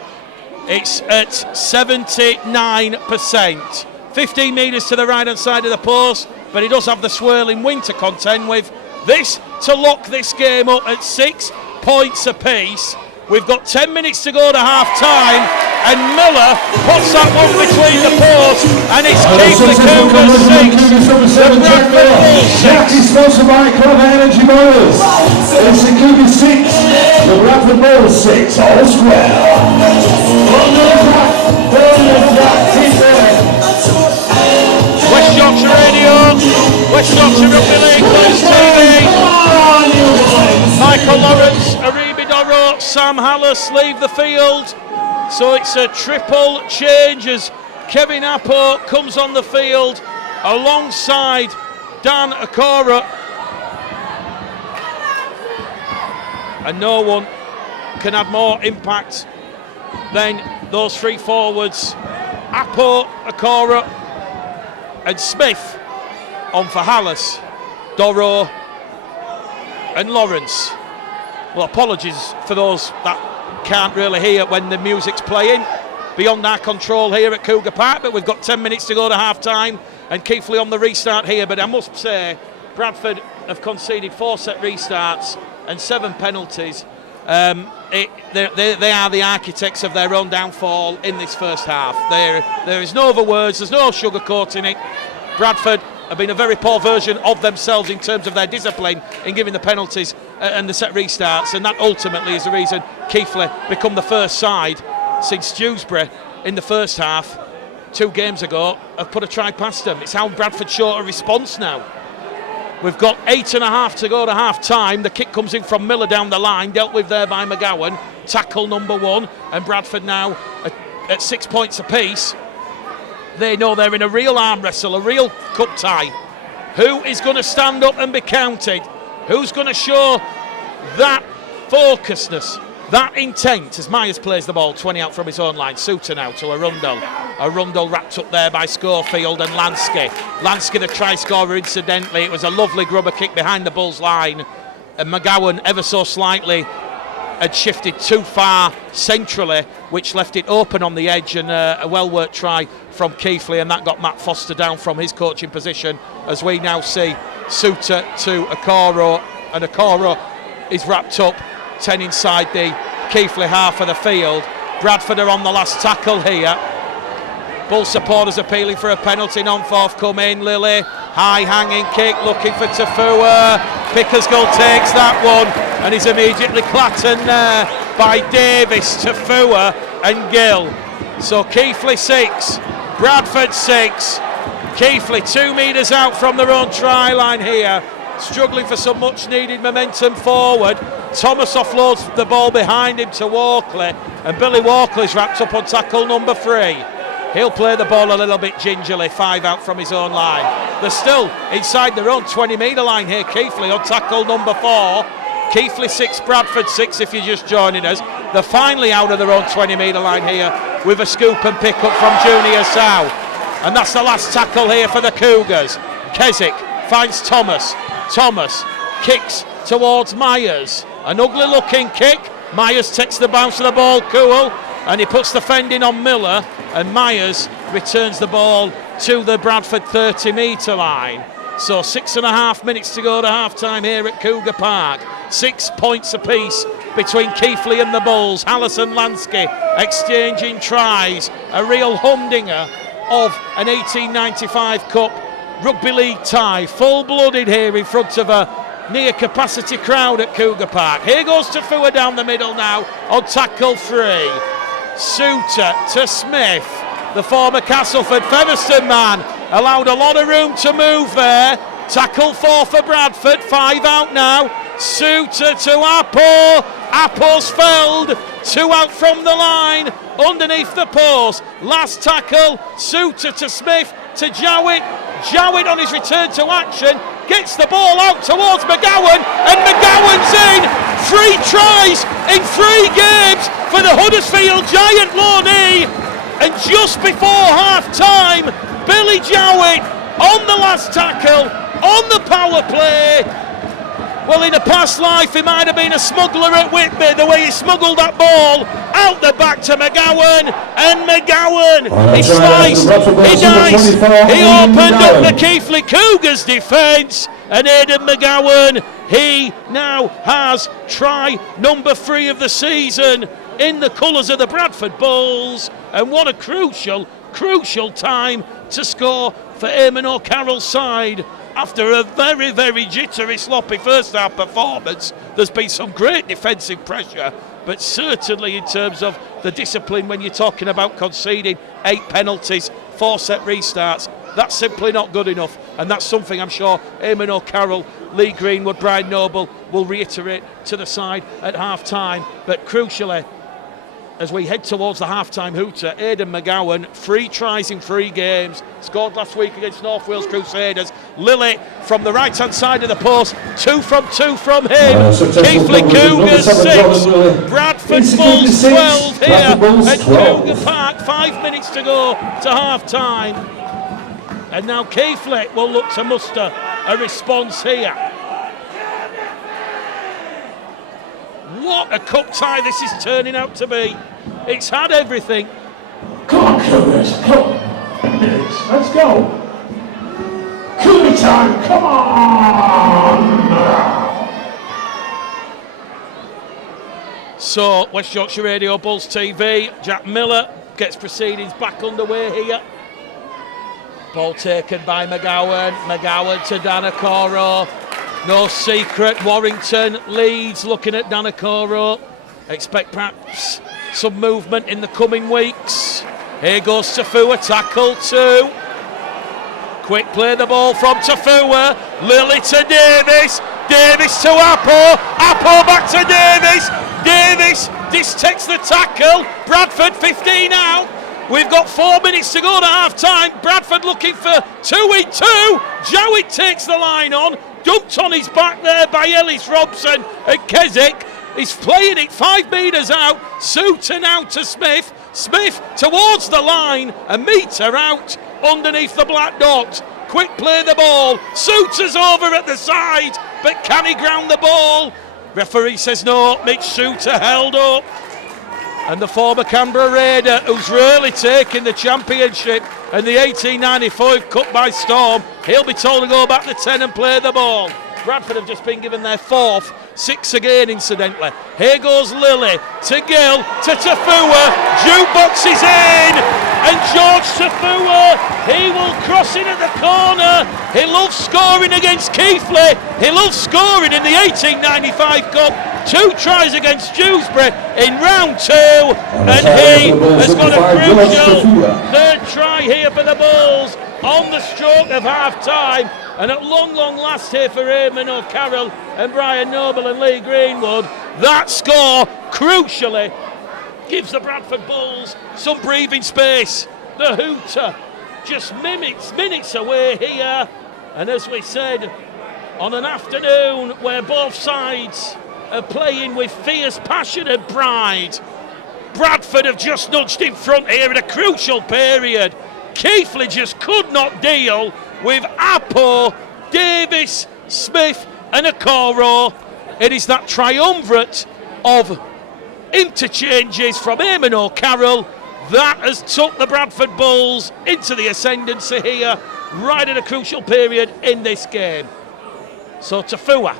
It's at 79%. 15 metres to the right hand side of the post, but he does have the swirling wind to contend with. This to lock this game up at 6 points apiece. We've got 10 minutes to go to half time, and Miller puts that one between the posts, and it's Keighley Cougars 6, the Bradford Bulls 6. Is sponsored by Club Energy Boilers. It's the Cougars 6, the Bradford Bulls 6, all square. West Yorkshire Radio, West Yorkshire Rugby League, Blues TV. Michael Lawrence, Aribi Doro, Sam Hallis leave the field. So it's a triple change as Kevin Appo comes on the field alongside Dan Okora. And no one can add more impact than those 3 forwards. Appo, Okora and Smith on for Hallis, Doro and Lawrence. Well, apologies for those that can't really hear when the music's playing. Beyond our control here at Cougar Park, but we've got 10 minutes to go to half time, and Keighley on the restart here. But I must say, Bradford have conceded 4 set restarts and 7 penalties. They are the architects of their own downfall in this first half. There is no other words, there's no sugarcoating it. Bradford have been a very poor version of themselves in terms of their discipline in giving the penalties and the set restarts, and that ultimately is the reason Keighley become the first side since Dewsbury in the first half 2 games ago have put a try past them. It's how Bradford short a response now. We've got 8.5 to go to half time. The kick comes in from Miller down the line, dealt with there by McGowan. Tackle number 1, and Bradford now at 6 points apiece. They know they're in a real arm wrestle, a real cup tie. Who is going to stand up and be counted? Who's going to show that focusedness, that intent as Myers plays the ball 20 out from his own line. Suter now to Arundel. Arundel wrapped up there by Schofield and Lansky. Lansky the try scorer incidentally. It was a lovely grubber kick behind the Bulls line, and McGowan ever so slightly had shifted too far centrally, which left it open on the edge, and a well-worked try from Keighley, and that got Matt Foster down from his coaching position as we now see Suter to Okoro, and Okoro is wrapped up 10 inside the Keighley half of the field. Bradford are on the last tackle here. Bull supporters appealing for a penalty, non-forthcoming. Lilly, high hanging kick, looking for Tafua. Pickersgill takes that one, and he's immediately clattered there by Davis, Tafua and Gill. So Keighley 6, Bradford 6. Keighley 2 metres out from their own try line here, struggling for some much needed momentum forward. Thomas offloads the ball behind him to Walkley, and Billy Walkley's wrapped up on tackle number 3. He'll play the ball a little bit gingerly, 5 out from his own line. They're still inside their own 20-metre line here, Keighley on tackle number 4. Keighley 6, Bradford 6 if you're just joining us. They're finally out of their own 20-metre line here with a scoop and pick up from Junior South. And that's the last tackle here for the Cougars. Keswick finds Thomas. Thomas kicks towards Myers. An ugly looking kick. Myers takes the bounce of the ball cool, and he puts the fending on Miller, and Myers returns the ball to the Bradford 30-metre line. So 6.5 minutes to go to half-time here at Cougar Park. 6 points apiece between Keighley and the Bulls. Hallison Lansky exchanging tries. A real humdinger of an 1895 Cup Rugby League tie. Full-blooded here in front of a near-capacity crowd at Cougar Park. Here goes Tafua down the middle now on tackle 3. Suter to Smith, the former Castleford Featherstone man, allowed a lot of room to move there. Tackle 4 for Bradford, 5 out now. Suter to Appo. Appo's felled, 2 out from the line, underneath the post. Last tackle, Suter to Smith to Jowett. Jowett on his return to action gets the ball out towards McGowan, and McGowan's in. 3 tries in 3 games for the Huddersfield Giant Lawney. And just before half-time, Billy Jowett on the last tackle, on the power play. Well, in a past life, he might have been a smuggler at Whitby, the way he smuggled that ball out the back to McGowan, and McGowan, he sliced, he diced, he opened up the Keighley Cougars defence, and Aidan McGowan, he now has try number 3 of the season in the colours of the Bradford Bulls, and what a crucial time to score for Eamon O'Carroll's side. After a very, very jittery, sloppy first half performance, there's been some great defensive pressure, but certainly in terms of the discipline when you're talking about conceding 8 penalties, 4 set restarts, that's simply not good enough, and that's something I'm sure Eamon O'Carroll, Lee Greenwood, Brian Noble will reiterate to the side at half-time. But crucially, as we head towards the half-time hooter, Aidan McGowan, 3 tries in 3 games, scored last week against North Wales Crusaders. Lilly from the right-hand side of the post, 2 from him. Keighley Cougars 6, Bradford Bulls 12 here at Cougar Park. 5 minutes to go to half-time. And now Keighley will look to muster a response here. What a cup tie this is turning out to be. It's had everything. Come on, Cougars, come on. Let's go. Cougar time, come on. So, West Yorkshire Radio, Bulls TV, Jack Miller gets proceedings back underway here. Ball taken by McGowan. McGowan to Dan Okoro. No secret, Warrington leads, looking at Dan Okoro. Expect perhaps some movement in the coming weeks. Here goes Tafua, tackle 2. Quick play the ball from Tafua. Lilly to Davis. Davis to Appo. Appo back to Davis. Davis takes the tackle. Bradford 15 out. We've got 4 minutes to go to half time. Bradford looking for 2-in-2. Jowett takes the line on. Dumped on his back there by Ellis Robson and Keswick. He's playing it 5 metres out. Suter now to Smith. Smith towards the line. A metre out underneath the black dot. Quick play the ball. Suter's over at the side, but can he ground the ball? Referee says no. Mitch Suter held up. And the former Canberra Raider, who's really taken the championship and the 1895 Cup by storm, he'll be told to go back to 10 and play the ball. Bradford have just been given their 4th, 6 again incidentally. Here goes Lilly to Gill to Tafua. Jukebox is in, and George Tafua, he will cross in at the corner. He loves scoring against Keighley. He loves scoring in the 1895 Cup. 2 tries against Dewsbury in round 2, and he has got a crucial 3rd try here for the Bulls on the stroke of half time. And at long last here for Eamon O'Carroll and Brian Noble and Lee Greenwood, that score crucially gives the Bradford Bulls some breathing space. The hooter just minutes away here, and as we said, on an afternoon where both sides are playing with fierce, passionate pride, Bradford have just nudged in front here at a crucial period. Keighley just could not deal with Appo, Davis, Smith and Okoro. It is that triumvirate of interchanges from Eamon O'Carroll that has took the Bradford Bulls into the ascendancy here, right at a crucial period in this game. So Tafua,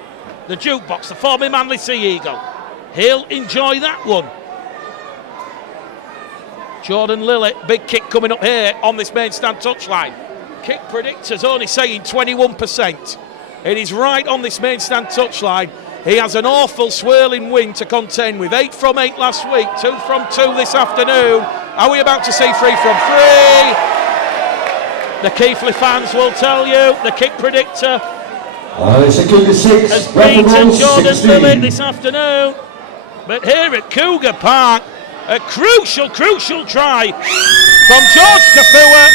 the jukebox, the former Manly Sea Eagle, he'll enjoy that one. Jordan Lilly, big kick coming up here on this main stand touchline. Kick predictors only saying 21%. It is right on this main stand touchline. He has an awful swirling wind to contend with. 8 from 8 last week, 2 from 2 this afternoon. Are we about to see 3 from 3? The Keighley fans will tell you. The kick predictor has beaten Jordan Lilly this afternoon. But here at Cougar Park, a crucial try from George Tafua,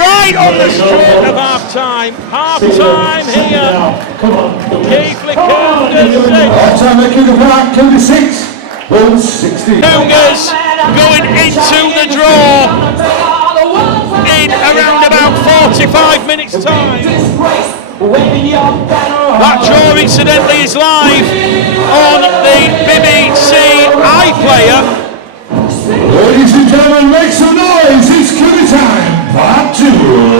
right on the stroke of half-time. Half-time here. Keighley Cougars 6. Half-time at Cougar Park, Cougar 6. Bulls 16. Cougars going into the draw in around about 45 minutes time. That draw incidentally is live on the BBC iPlayer. Ladies and gentlemen, make some noise. It's Cougar time. Part 2.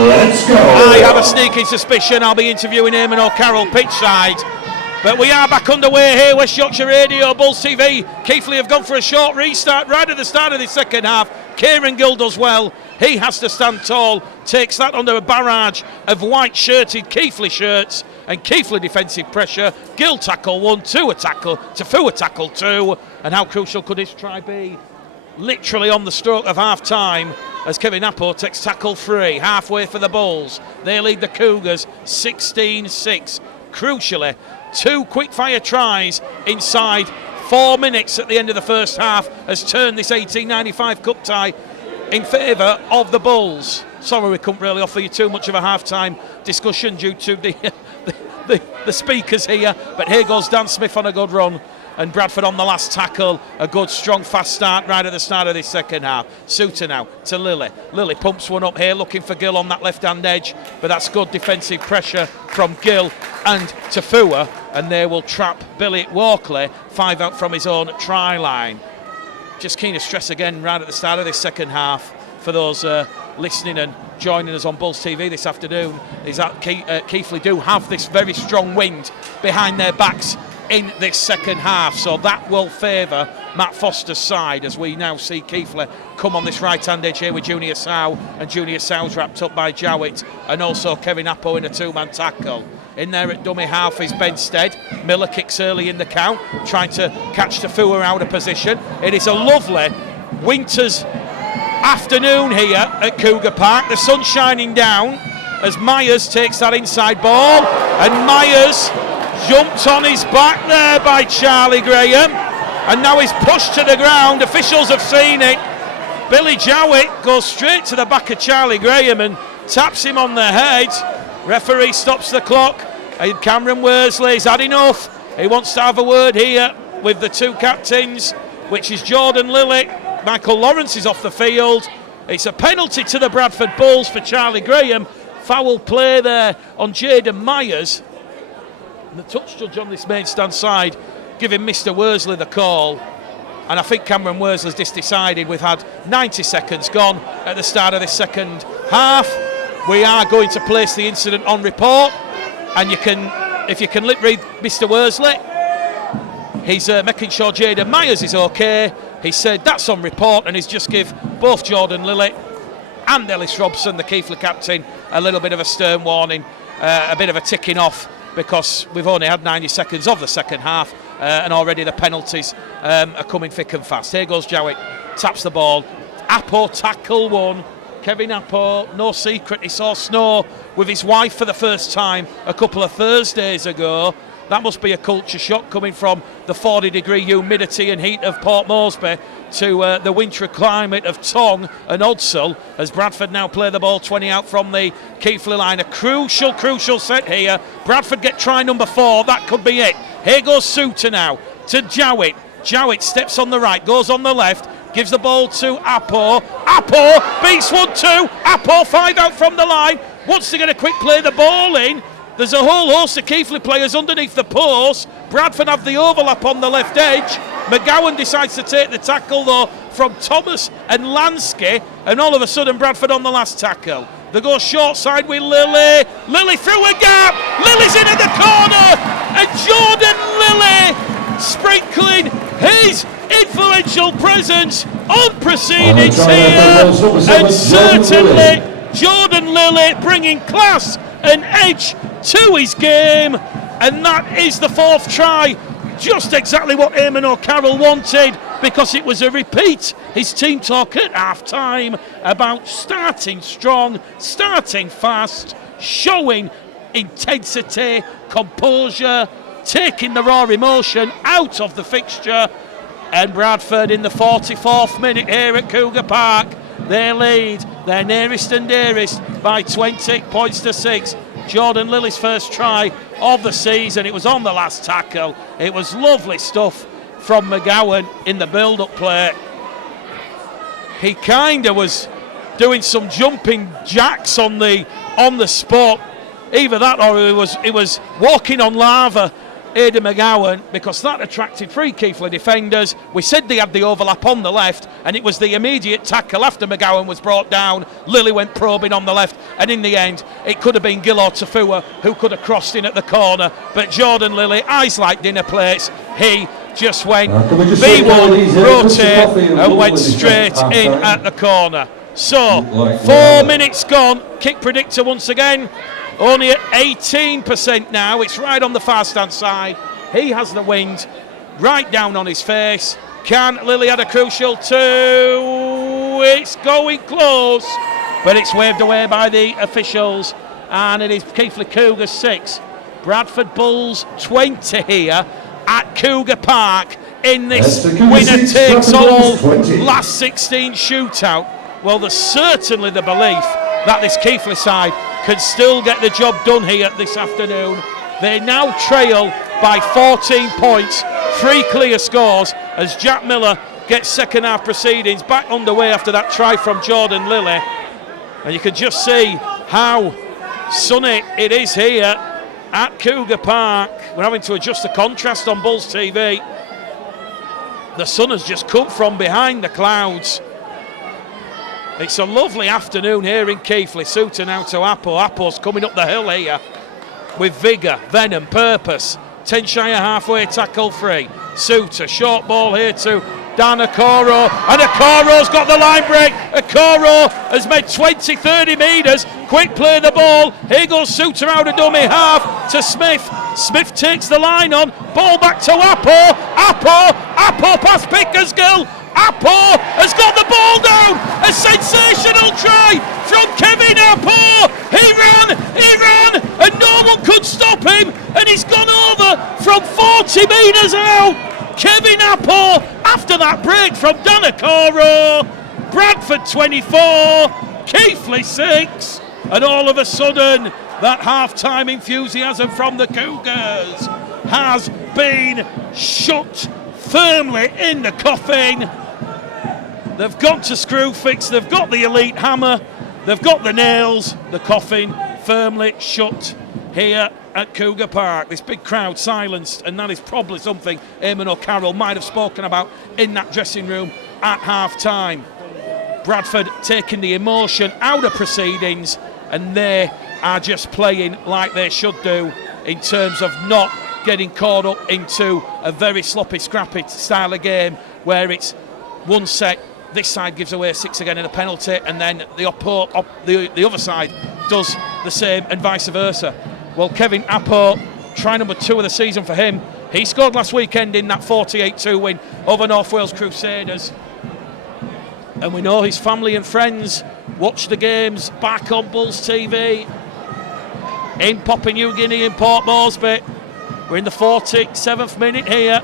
Let's go. I have a sneaking suspicion I'll be interviewing Eamon O'Carroll pitchside. But we are back underway here, West Yorkshire Radio, Bulls TV. Keighley have gone for a short restart right at the start of the second half. Kieran Gill does well. He has to stand tall, takes that under a barrage of white-shirted Keighley shirts, and Keighley defensive pressure. Gill tackle 1, 2 a tackle, Tafua tackle 2, and how crucial could this try be? Literally on the stroke of half-time, as Kevin Appo takes tackle 3, halfway for the Bulls. They lead the Cougars 16-6. Crucially, 2 quick-fire tries inside 4 minutes at the end of the first half has turned this 1895 Cup tie in favour of the Bulls. Sorry we couldn't really offer you too much of a half-time discussion due to the speakers here, but here goes Dan Smith on a good run, and Bradford on the last tackle. A good strong fast start right at the start of this second half. Suter now to Lilly. Lilly pumps one up here looking for Gill on that left hand edge, but that's good defensive pressure from Gill and Tafua, and they will trap Billy Walkley 5 out from his own try line. Just keen to stress again right at the start of this second half for those listening and joining us on Bulls TV this afternoon, is that Keighley do have this very strong wind behind their backs in this second half, so that will favour Matt Foster's side as we now see Keighley come on this right hand edge here with Junior Sow, and Junior Sow's wrapped up by Jowett, and also Kevin Appo in a 2-man tackle. In there at dummy half is Benstead. Miller kicks early in the count, trying to catch Tafua out of position. It is a lovely Winters afternoon here at Cougar Park. The sun's shining down as Myers takes that inside ball, and Myers jumped on his back there by Charlie Graham, and now he's pushed to the ground. Officials have seen it. Billy Jowett goes straight to the back of Charlie Graham and taps him on the head. Referee stops the clock, and Cameron Worsley's had enough. He wants to have a word here with the two captains, which is Jordan Lilly. Michael Lawrence is off the field. It's a penalty to the Bradford Bulls for Charlie Graham. Foul play there on Jaden Myers. And the touch judge on this main stand side giving Mr. Worsley the call. And I think Cameron Worsley's just decided we've had 90 seconds gone at the start of this second half. We are going to place the incident on report. And if you can lip read Mr. Worsley, he's making sure Jaden Myers is okay. He said that's on report, and he's just give both Jordan Lilly and Ellis Robson, the Keighley captain, a little bit of a stern warning, a bit of a ticking off, because we've only had 90 seconds of the second half, and already the penalties are coming thick and fast. Here goes Jowett, taps the ball. Appo tackle one. Kevin Appo, no secret, he saw snow with his wife for the first time a couple of Thursdays ago. That must be a culture shock coming from the 40-degree humidity and heat of Port Moresby to the wintry climate of Tong and Odsall, as Bradford now play the ball 20 out from the Keighley line. A crucial set here. Bradford get try number 4, that could be it. Here goes Suter now to Jowett. Jowett steps on the right, goes on the left, gives the ball to Appo. Appo beats 1-2. Appo 5 out from the line. Wants to get a quick play the ball in. There's a whole host of Keighley players underneath the post. Bradford have the overlap on the left edge. McGowan decides to take the tackle though from Thomas and Lansky, and all of a sudden Bradford on the last tackle. They go short side with Lilly. Lilly through a gap. Lilly's in at the corner, and Jordan Lilly sprinkling his influential presence on proceedings here, and certainly Jordan Lilly bringing class and edge to his game, and that is the 4th try. Just exactly what Eamon O'Carroll wanted, because it was a repeat. His team talk at half-time about starting strong, starting fast, showing intensity, composure, taking the raw emotion out of the fixture. And Bradford in the 44th minute here at Cougar Park, they lead their nearest and dearest by 20 points to 6. Jordan Lilly's first try of the season. It was on the last tackle. It was lovely stuff from McGowan in the build-up play. He kind of was doing some jumping jacks on the spot. Either that, or he was walking on lava, Aidan McGowan, because that attracted 3 Keighley defenders. We said they had the overlap on the left, and it was the immediate tackle after McGowan was brought down. Lilly went probing on the left, and in the end it could have been Gilor Tafua who could have crossed in at the corner, but Jordan Lilly, eyes like dinner plates, he just went B1, rotate, and went straight in at the corner. So 4 minutes gone. Kick predictor once again, only at 18% now. It's right on the far stand side. He has the wind right down on his face. Can Lilly add a crucial 2? It's going close, but it's waved away by the officials, and it is Keighley Cougars 6, Bradford Bulls 20 here at Cougar Park in this winner takes all last 16 shootout. Well, there's certainly the belief that this Keighley side can still get the job done here this afternoon. They now trail by 14 points, 3 clear scores, as Jack Miller gets second half proceedings back underway after that try from Jordan Lilly. And you can just see how sunny it is here at Cougar Park. We're having to adjust the contrast on Bulls TV. The sun has just come from behind the clouds. It's a lovely afternoon here in Keighley. Suter now to Appo. Appo's coming up the hill here with vigour, venom, purpose. 10 shy of halfway, tackle free. Suter, short ball here to Dan Okoro, and Okoro's got the line break. Okoro has made 20-30 metres. Quick play the ball. Here goes Suter out of dummy half to Smith. Smith takes the line on. Ball back to Appo. Appo past Pickersgill. Appo has got the ball down. A sensational try from Kevin Appo. He ran, and no one could stop him. And he's gone over from 40 metres out. Kevin Appo, after that break from Danakoro. Bradford 24, Keighley 6. And all of a sudden, that half-time enthusiasm from the Cougars has been shut firmly in the coffin. They've got to screw fix, they've got the elite hammer, they've got the nails, the coffin firmly shut here at Cougar Park. This big crowd silenced, and that is probably something Eamon O'Carroll might have spoken about in that dressing room at half-time. Bradford taking the emotion out of proceedings, and they are just playing like they should do in terms of not getting caught up into a very sloppy, scrappy style of game where it's one set, this side gives away 6 again in a penalty, and then the other side does the same, and vice versa. Well, Kevin Appo, try number 2 of the season for him. He scored last weekend in that 48-2 win over North Wales Crusaders. And we know his family and friends watch the games back on Bulls TV in Papua New Guinea, in Port Moresby. We're in the 47th minute here,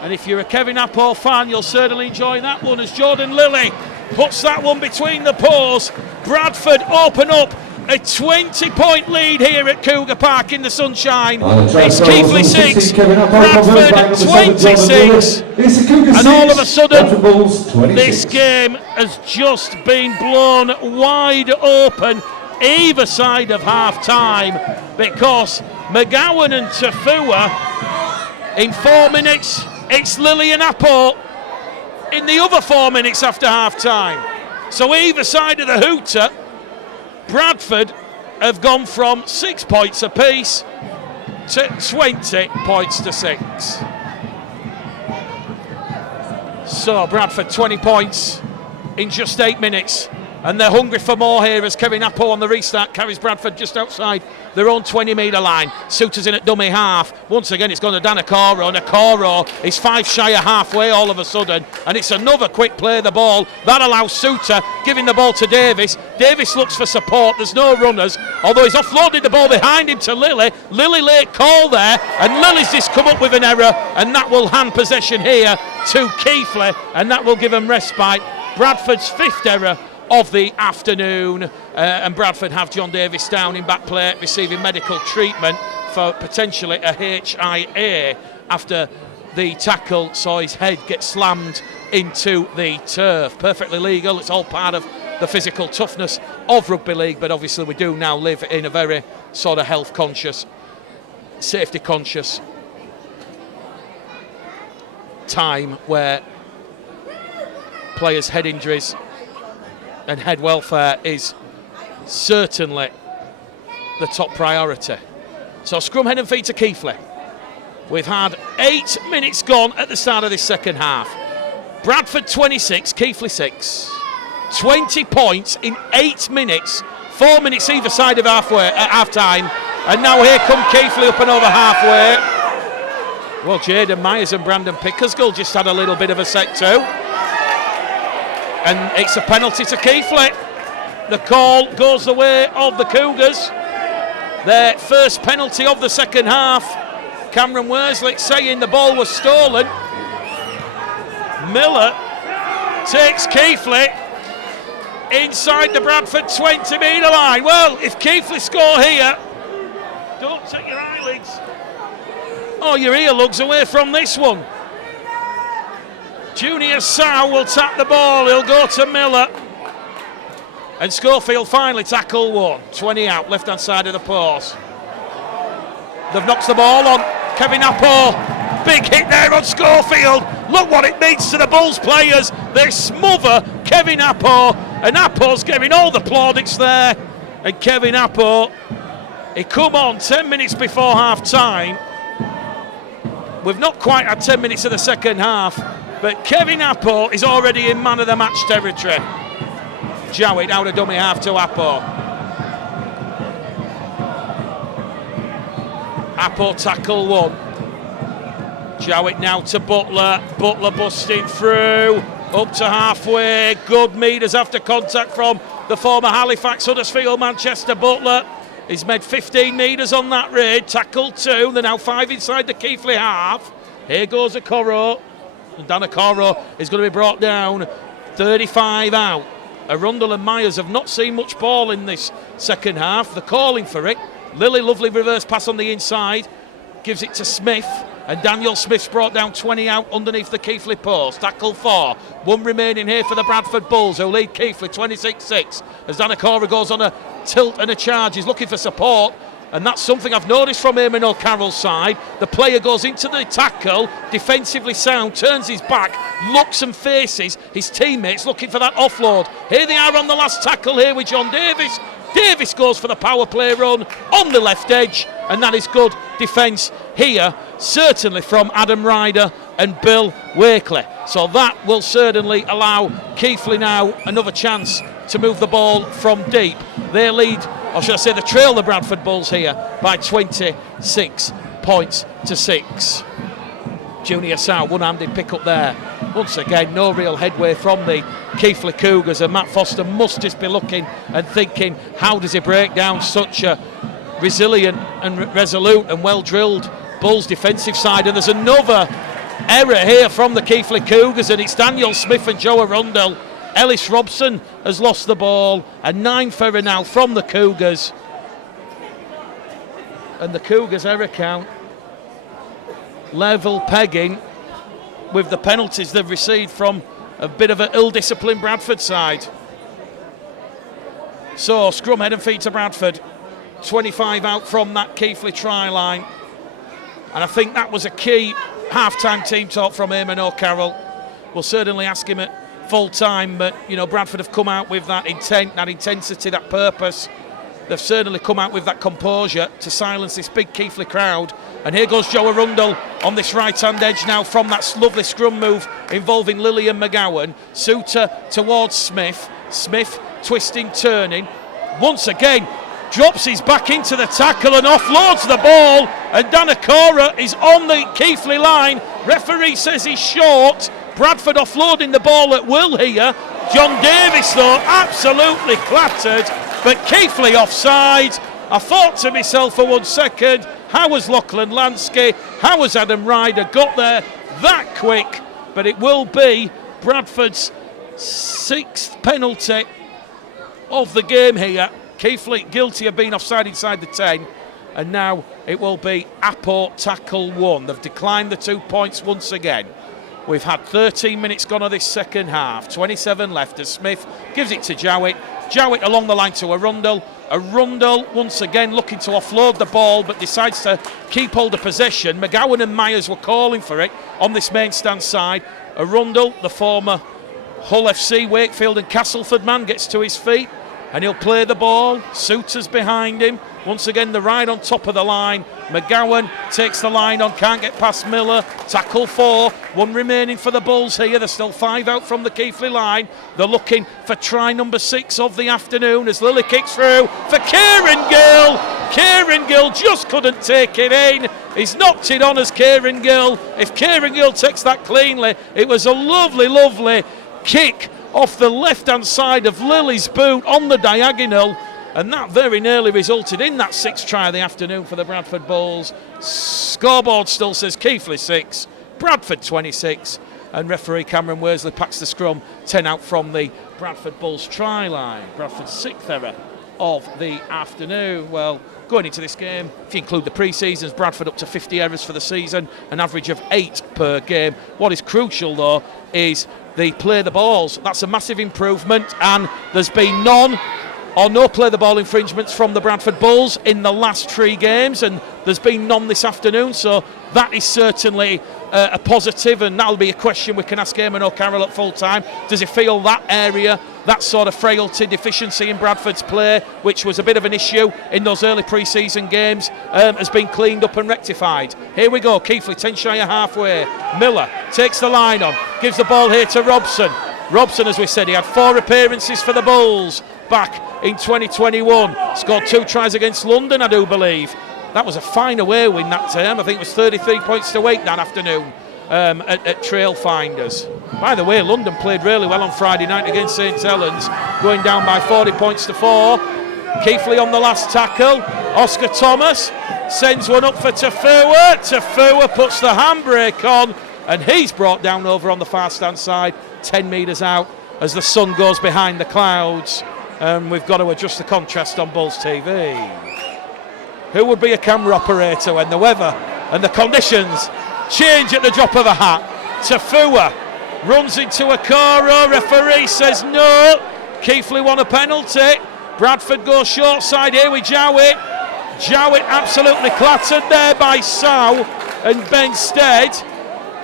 and if you're a Kevin Appo fan, you'll certainly enjoy that one as Jordan Lilly puts that one between the paws. Bradford open up a 20-point lead here at Cougar Park in the sunshine. It's Keighley 6, Bradford 26, and all of a sudden this game has just been blown wide open either side of half-time, because McGowan and Tafua in 4 minutes, it's Lilly and Appo in the other 4 minutes after half-time. So either side of the hooter, Bradford have gone from 6 points apiece to 20 points to 6. So Bradford 20 points in just 8 minutes, and they're hungry for more here as Kevin Appo on the restart carries Bradford just outside their own 20-metre line. Suter's in at dummy half. Once again, it's gone to Danakoro. Nakoro is 5 shy of halfway all of a sudden, and it's another quick play the ball. That allows Suter giving the ball to Davis. Davis looks for support. There's no runners, although he's offloaded the ball behind him to Lilly. Lilly late call there, and Lilly's just come up with an error, and that will hand possession here to Keighley, and that will give them respite. Bradford's 5th error of the afternoon, and Bradford have John Davis down in back play receiving medical treatment for potentially a HIA after the tackle saw his head get slammed into the turf. Perfectly legal, it's all part of the physical toughness of rugby league, but obviously we do now live in a very sort of health conscious, safety conscious time where players' head injuries and head welfare is certainly the top priority. So scrum, head and feet to Keighley. We've had 8 minutes gone at the start of this second half. Bradford 26, Keighley 6. 20 points in 8 minutes, 4 minutes either side of half time, and now here come Keighley up and over halfway. Well, Jaden Myers and Brandon Pickersgill just had a little bit of a set too. And it's a penalty to Keighley. The call goes the way of the Cougars. Their first penalty of the second half. Cameron Worsley saying the ball was stolen. Miller takes Keighley inside the Bradford 20-metre line. Well, if Keighley score here, don't take your eyelids or your earlugs away from this one. Junior Sow will tap the ball, he'll go to Miller. And Schofield finally tackle one. 20 out, left-hand side of the post. They've knocked the ball on Kevin Appo. Big hit there on Schofield. Look what it means to the Bulls players. They smother Kevin Appo, and Appo's getting all the plaudits there. And Kevin Appo, he come on 10 minutes before half-time. We've not quite had 10 minutes of the second half, but Kevin Appo is already in man of the match territory. Jowett out of dummy half to Appo. Appo tackle one. Jowett now to Butler. Butler busting through. Up to halfway, good meters after contact from the former Halifax, Huddersfield, Manchester Butler. He's made 15 metres on that raid, tackled 2, they're now 5 inside the Keighley half. Here goes Okoro, and Dan Okoro is going to be brought down, 35 out. Arundel and Myers have not seen much ball in this second half, they're calling for it. Lilly, lovely reverse pass on the inside, gives it to Smith. And Daniel Smith's brought down 20 out underneath the Keighley post. Tackle 4. 1 remaining here for the Bradford Bulls, who lead Keighley 26-6. As Dan Okoro goes on a tilt and a charge, he's looking for support. And that's something I've noticed from Eamon O'Carroll's side. The player goes into the tackle, defensively sound, turns his back, looks and faces his teammates looking for that offload. Here they are on the last tackle here with John Davis. Davis goes for the power play run on the left edge, and that is good defence here, certainly from Adam Ryder and Bill Wakely. So that will certainly allow Keighley now another chance to move the ball from deep. They lead, or should I say, they trail the Bradford Bulls here by 26 points to 6. Junior Sow, one-handed pick up there. Once again, no real headway from the Keighley Cougars, and Matt Foster must just be looking and thinking, how does he break down such a resilient and resolute and well-drilled Bulls defensive side? And there's another error here from the Keighley Cougars, and it's Daniel Smith and Joe Arundel. Ellis Robson has lost the ball, a 9th error now from the Cougars. And the Cougars error count level pegging with the penalties they've received from a bit of an ill-disciplined Bradford side. So scrum head and feet to Bradford, 25 out from that Keighley try line, and I think that was a key half-time team talk from Eamon O'Carroll. We'll certainly ask him at full time, but you know, Bradford have come out with that intent, that intensity, that purpose. They've certainly come out with that composure to silence this big Keighley crowd. And here goes Joe Arundel on this right-hand edge now from that lovely scrum move involving Lilly and McGowan. Suter towards Smith. Smith twisting, turning. Once again, drops his back into the tackle and offloads the ball. And Dan Okoro is on the Keighley line. Referee says he's short. Bradford offloading the ball at will here. John Davis, though, absolutely clattered. But Keighley offside. I thought to myself for 1 second, how has Lachlan Lansky, how has Adam Ryder got there that quick? But it will be Bradford's 6th penalty of the game here. Keighley guilty of being offside inside the 10. And now it will be Apo tackle 1. They've declined the 2 points once again. We've had 13 minutes gone of this second half, 27 left as Smith gives it to Jowett. Jowett along the line to Arundel. Arundel once again looking to offload the ball but decides to keep hold of possession. McGowan and Myers were calling for it on this main stand side. Arundel, the former Hull FC, Wakefield and Castleford man, gets to his feet and he'll play the ball. Suter's behind him. Once again, the ride on top of the line. McGowan takes the line on, can't get past Miller. Tackle 4, 1 remaining for the Bulls here. There's still 5 out from the Keighley line. They're looking for try number 6 of the afternoon as Lilly kicks through for Kieran Gill. Kieran Gill just couldn't take it in. He's knocked it on as Kieran Gill. If Kieran Gill takes that cleanly, it was a lovely, lovely kick off the left-hand side of Lilly's boot on the diagonal. And that very nearly resulted in that 6th try of the afternoon for the Bradford Bulls. Scoreboard still says Keighley 6, Bradford 26, and referee Cameron Worsley packs the scrum. 10 out from the Bradford Bulls try line. Bradford's 6th error of the afternoon. Well, going into this game, if you include the pre-seasons, Bradford up to 50 errors for the season, an average of 8 per game. What is crucial though is they play the balls. That's a massive improvement, and there's been none or no play the ball infringements from the Bradford Bulls in the last 3 games, and there's been none this afternoon, so that is certainly a positive, and that'll be a question we can ask Eamon O'Carroll at full time. Does he feel that area, that sort of frailty, deficiency in Bradford's play, which was a bit of an issue in those early pre-season games, has been cleaned up and rectified? Here we go, Keighley 10 shy of halfway. Miller takes the line on, gives the ball here to Robson. Robson, as we said, he had 4 appearances for the Bulls back in 2021. Scored 2 tries against London, I do believe. That was a fine away win that term. I think it was 33 points to 8 that afternoon. at Trail Finders. By the way, London played really well on Friday night against St Helens, going down by 40 points to 4. Keighley on the last tackle. Oscar Thomas sends one up for Tafua. Tafua puts the handbrake on, and he's brought down over on the far stand side, 10 metres out, as the sun goes behind the clouds. We've got to adjust the contrast on Bulls TV. Who would be a camera operator when the weather and the conditions change at the drop of a hat? Tafua runs into a Coro. Referee says no. Keighley won a penalty. Bradford goes short side here with Jowett. Jowett absolutely clattered there by Sow and Ben Stead.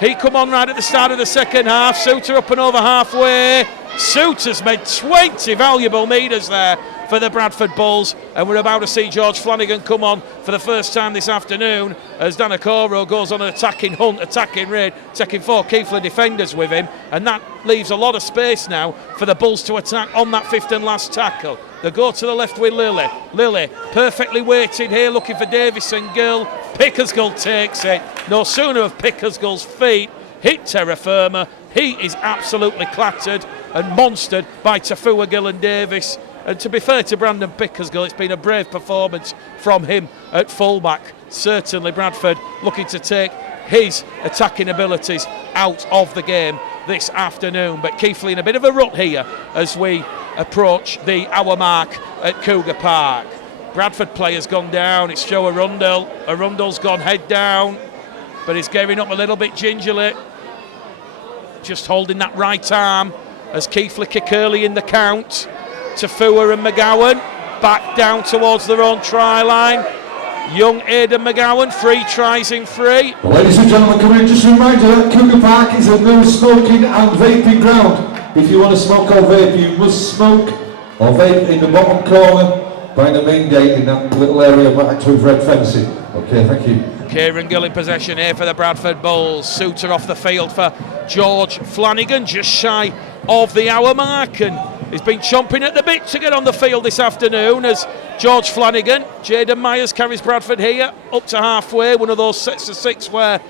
He come on right at the start of the second half. Suter up and over halfway. Suter's made 20 valuable metres there for the Bradford Bulls, and we're about to see George Flanagan come on for the first time this afternoon as Danakoro goes on an attacking hunt, attacking raid, taking 4 Keighley defenders with him, and that leaves a lot of space now for the Bulls to attack on that fifth and last tackle. They go to the left with Lilly. Lilly perfectly weighted here, looking for Davis and Gill. Pickersgill takes it. No sooner have Pickersgill's feet hit terra firma, he is absolutely clattered and monstered by Tafua, Gill and Davis. And to be fair to Brandon Pickersgill, it's been a brave performance from him at fullback. Certainly Bradford looking to take his attacking abilities out of the game this afternoon. But Keighley in a bit of a rut here as we approach the hour mark at Cougar Park. Bradford player's gone down. It's Joe Arundel. Arundel's gone head down, but he's giving up a little bit gingerly. Just holding that right arm as Keighley kick early in the count. Tafua and McGowan back down towards their own try line. Young Aidan McGowan, 3 tries in 3. Ladies and gentlemen, come in, just a reminder that Cougar Park is a no smoking and vaping ground. If you want to smoke or vape, you must smoke or vape in the bottom corner by the main gate in that little area back with red fencing. Okay, thank you. Kieran Gill in possession here for the Bradford Bulls. Suter off the field for George Flanagan, just shy of the hour mark, and he's been chomping at the bit to get on the field this afternoon as George Flanagan. Jaden Myers carries Bradford here up to halfway. One of those sets of 6 where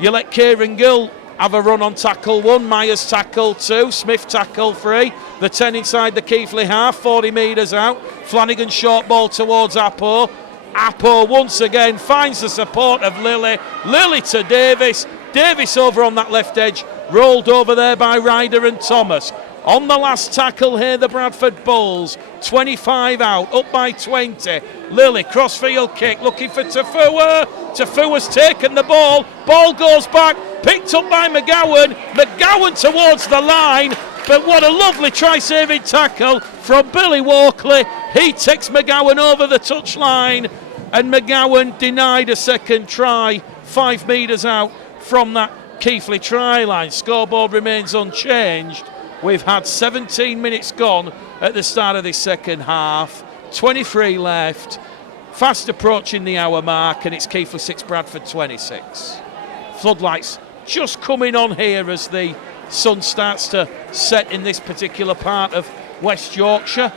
you let Kieran Gill have a run on tackle 1, Myers tackle 2, Smith tackle 3. The 10 inside the Keighley half, 40 metres out. Flanagan short ball towards Appo. Appo once again finds the support of Lilly. Lilly to Davis. Davis over on that left edge, rolled over there by Ryder and Thomas. On the last tackle here, the Bradford Bulls, 25 out, up by 20. Lilly, crossfield kick, looking for Tafua. Tafua's taken the ball. Ball goes back, picked up by McGowan. McGowan towards the line, but what a lovely try-saving tackle from Billy Walkley. He takes McGowan over the touchline, and McGowan denied a second try, 5 metres out from that Keighley try line. Scoreboard remains unchanged. We've had 17 minutes gone at the start of this second half, 23 left, fast approaching the hour mark, and it's Keighley 6, Bradford 26. Floodlights just coming on here as the sun starts to set in this particular part of West Yorkshire.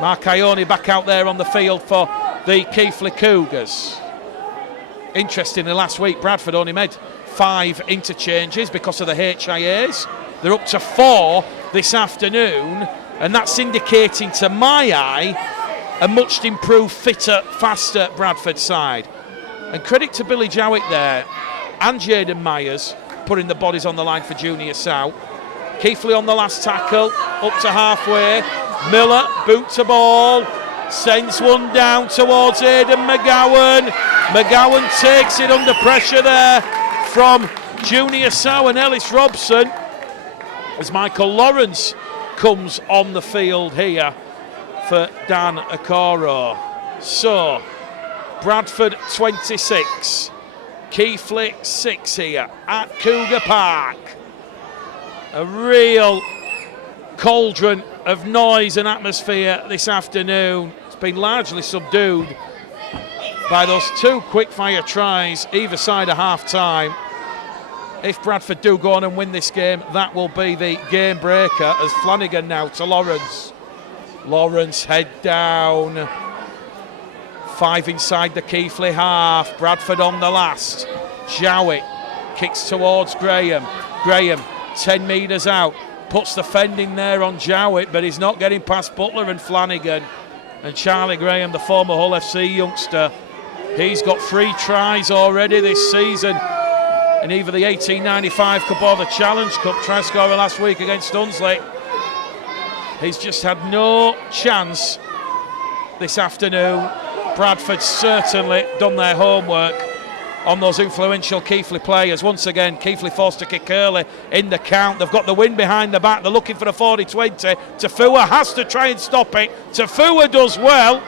Mark Ione back out there on the field for the Keighley Cougars. Interestingly, last week Bradford only made 5 interchanges because of the HIAs. They're up to 4 this afternoon, and that's indicating to my eye a much improved, fitter, faster Bradford side. And credit to Billy Jowett there and Jaden Myers putting the bodies on the line for Junior Sow. Keighley on the last tackle, up to halfway. Miller, boot to ball, sends one down towards Aidan McGowan. McGowan takes it under pressure there from Junior Sow and Ellis Robson as Michael Lawrence comes on the field here for Dan Okoro. So, Bradford 26, Keighley 6 here at Cougar Park. A real cauldron of noise and atmosphere this afternoon. It's been largely subdued by those 2 quick-fire tries either side of half-time. If Bradford do go on and win this game, that will be the game breaker as Flanagan now to Lawrence. Lawrence head down. 5 inside the Keighley half. Bradford on the last. Jowett kicks towards Graham. Graham, 10 metres out, puts the fending there on Jowett, but he's not getting past Butler and Flanagan. And Charlie Graham, the former Hull FC youngster, he's got 3 tries already this season in either the 1895 Cup or the Challenge Cup. Try scorer last week against Dunsley. He's just had no chance this afternoon. Bradford certainly done their homework on those influential Keighley players. Once again, Keighley forced to kick early in the count. They've got the wind behind the back. They're looking for a 40-20. Tafua has to try and stop it. Tafua does well.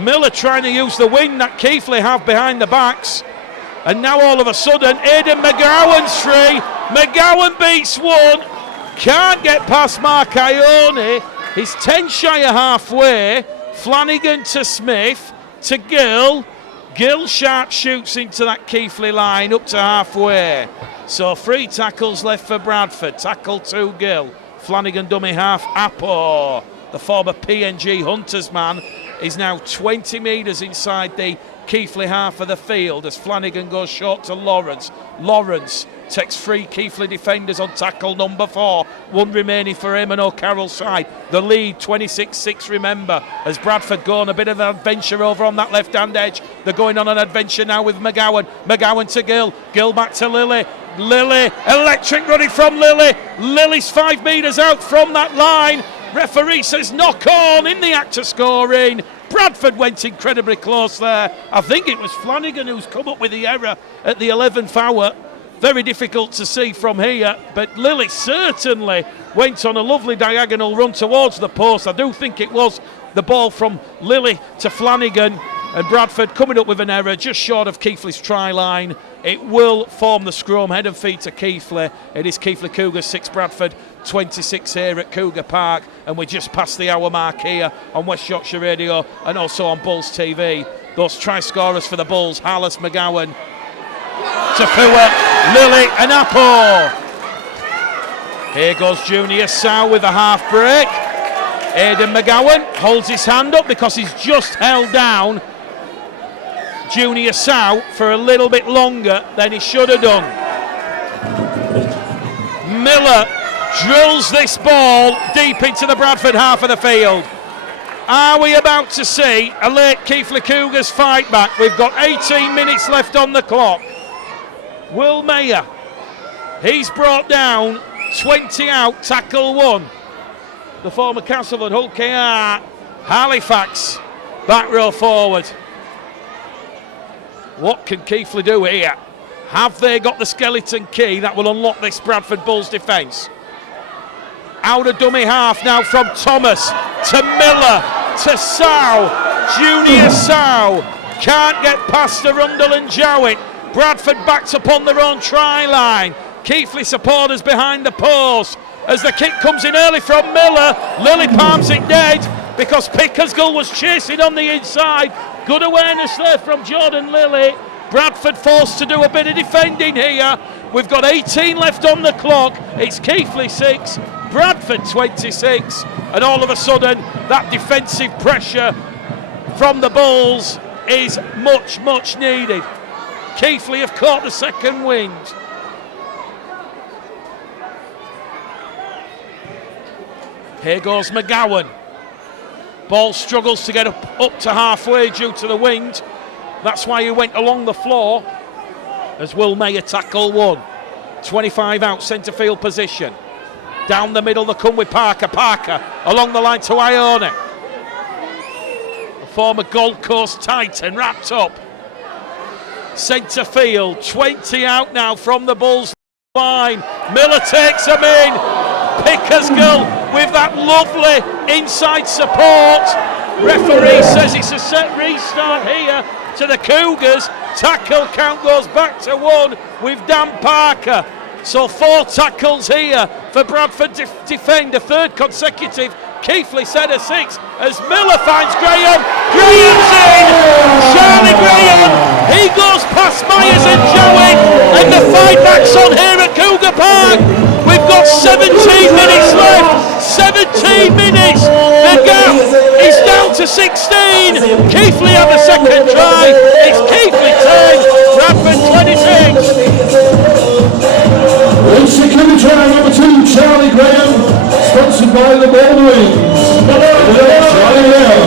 Miller trying to use the wind that Keighley have behind the backs. And now all of a sudden, Aidan McGowan's free. McGowan beats one. Can't get past Mark Ione. He's 10 shy of halfway. Flanagan to Smith to Gill. Gill sharp shoots into that Keighley line up to halfway. So 3 tackles left for Bradford. Tackle 2 Gill. Flanagan dummy half. Apo, the former PNG Hunters man, is now 20 metres inside the Keighley half of the field as Flanagan goes short to Lawrence. Lawrence takes 3 Keighley defenders on tackle number 4. 1 remaining for him and O'Carroll's side. The lead 26-6, remember, as Bradford go on a bit of an adventure over on that left-hand edge. They're going on an adventure now with McGowan. McGowan to Gill. Gill back to Lilly. Lilly, electric running from Lilly. Lilly's 5 metres out from that line. Referee says knock on in the act of scoring. Bradford went incredibly close there. I think it was Flanagan who's come up with the error at the 11th hour. Very difficult to see from here, but Lilly certainly went on a lovely diagonal run towards the post. I do think it was the ball from Lilly to Flanagan, and Bradford coming up with an error just short of Keighley's try line. It will form the scrum, head and feet to Keighley. It is Keighley Cougars 6, Bradford 26 here at Cougar Park, and we're just past the hour mark here on West Yorkshire Radio and also on Bulls TV. Those try scorers for the Bulls: Harless, McGowan, Tafua, Lilly and Apo. Here goes Junior Sow with a half break. Aidan McGowan holds his hand up because he's just held down Junior Sow for a little bit longer than he should have done. Miller drills this ball deep into the Bradford half of the field. Are we about to see a late Keighley Cougars fight back? We've got 18 minutes left on the clock. Will Mayer, he's brought down, 20 out, tackle 1. The former Castleford Hull KR, Halifax, back row forward. What can Keighley do here? Have they got the skeleton key that will unlock this Bradford Bulls defence? Out of dummy half now from Thomas to Miller to Sow. Junior Sow can't get past Arundel and Jowett. Bradford backs up on their own try line. Keighley supporters behind the post as the kick comes in early from Miller. Lilly palms it dead because Pickersgill was chasing on the inside. Good awareness there from Jordan Lilly. Bradford forced to do a bit of defending here. We've got 18 left on the clock. It's Keighley 6, Bradford 26, and all of a sudden that defensive pressure from the Bulls is much, much needed. Keighley have caught the second wind. Here goes McGowan. Ball struggles to get up to halfway due to the wind. That's why he went along the floor as Will Mayer tackle 1. 25 out, centre field position. Down the middle they come with Parker. Parker along the line to Ione. The former Gold Coast Titan wrapped up. Centre field, 20 out now from the Bulls line. Miller takes him in. Pickersgill with that lovely inside support. Referee says it's a set restart here to the Cougars. Tackle count goes back to 1 with Dan Parker. So 4 tackles here for Bradford defend, a 3rd consecutive Keighley set of 6 as Miller finds Graham. Graham's in! Charlie Graham! He goes past Myers and Jowett, and the fight back's on here at Cougar Park. We've got 17 minutes left. 17 minutes. The gap is down to 16. Keighley have a second try. It's Keighley 10, Bradford 26. Cougar try number 2, Charlie Graham, sponsored by the Baldwins. Charlie Graham.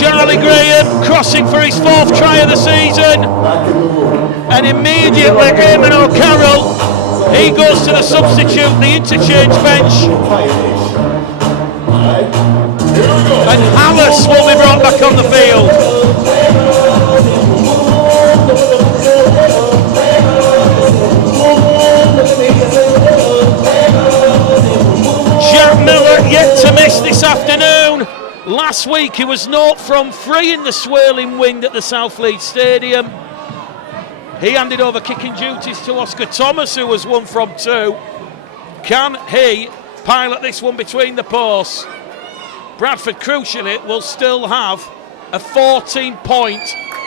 Charlie Graham crossing for his 4th try of the season, and immediately Eamon O'Carroll, he goes to the substitute, the interchange bench, and Alice will be brought back on the field. Jack Miller yet to miss this afternoon. Last week he was 0 from 3 in the swirling wind at the South Leeds Stadium. He handed over kicking duties to Oscar Thomas, who was 1 from 2. Can he pilot this one between the posts? Bradford, crucially, will still have a 14-point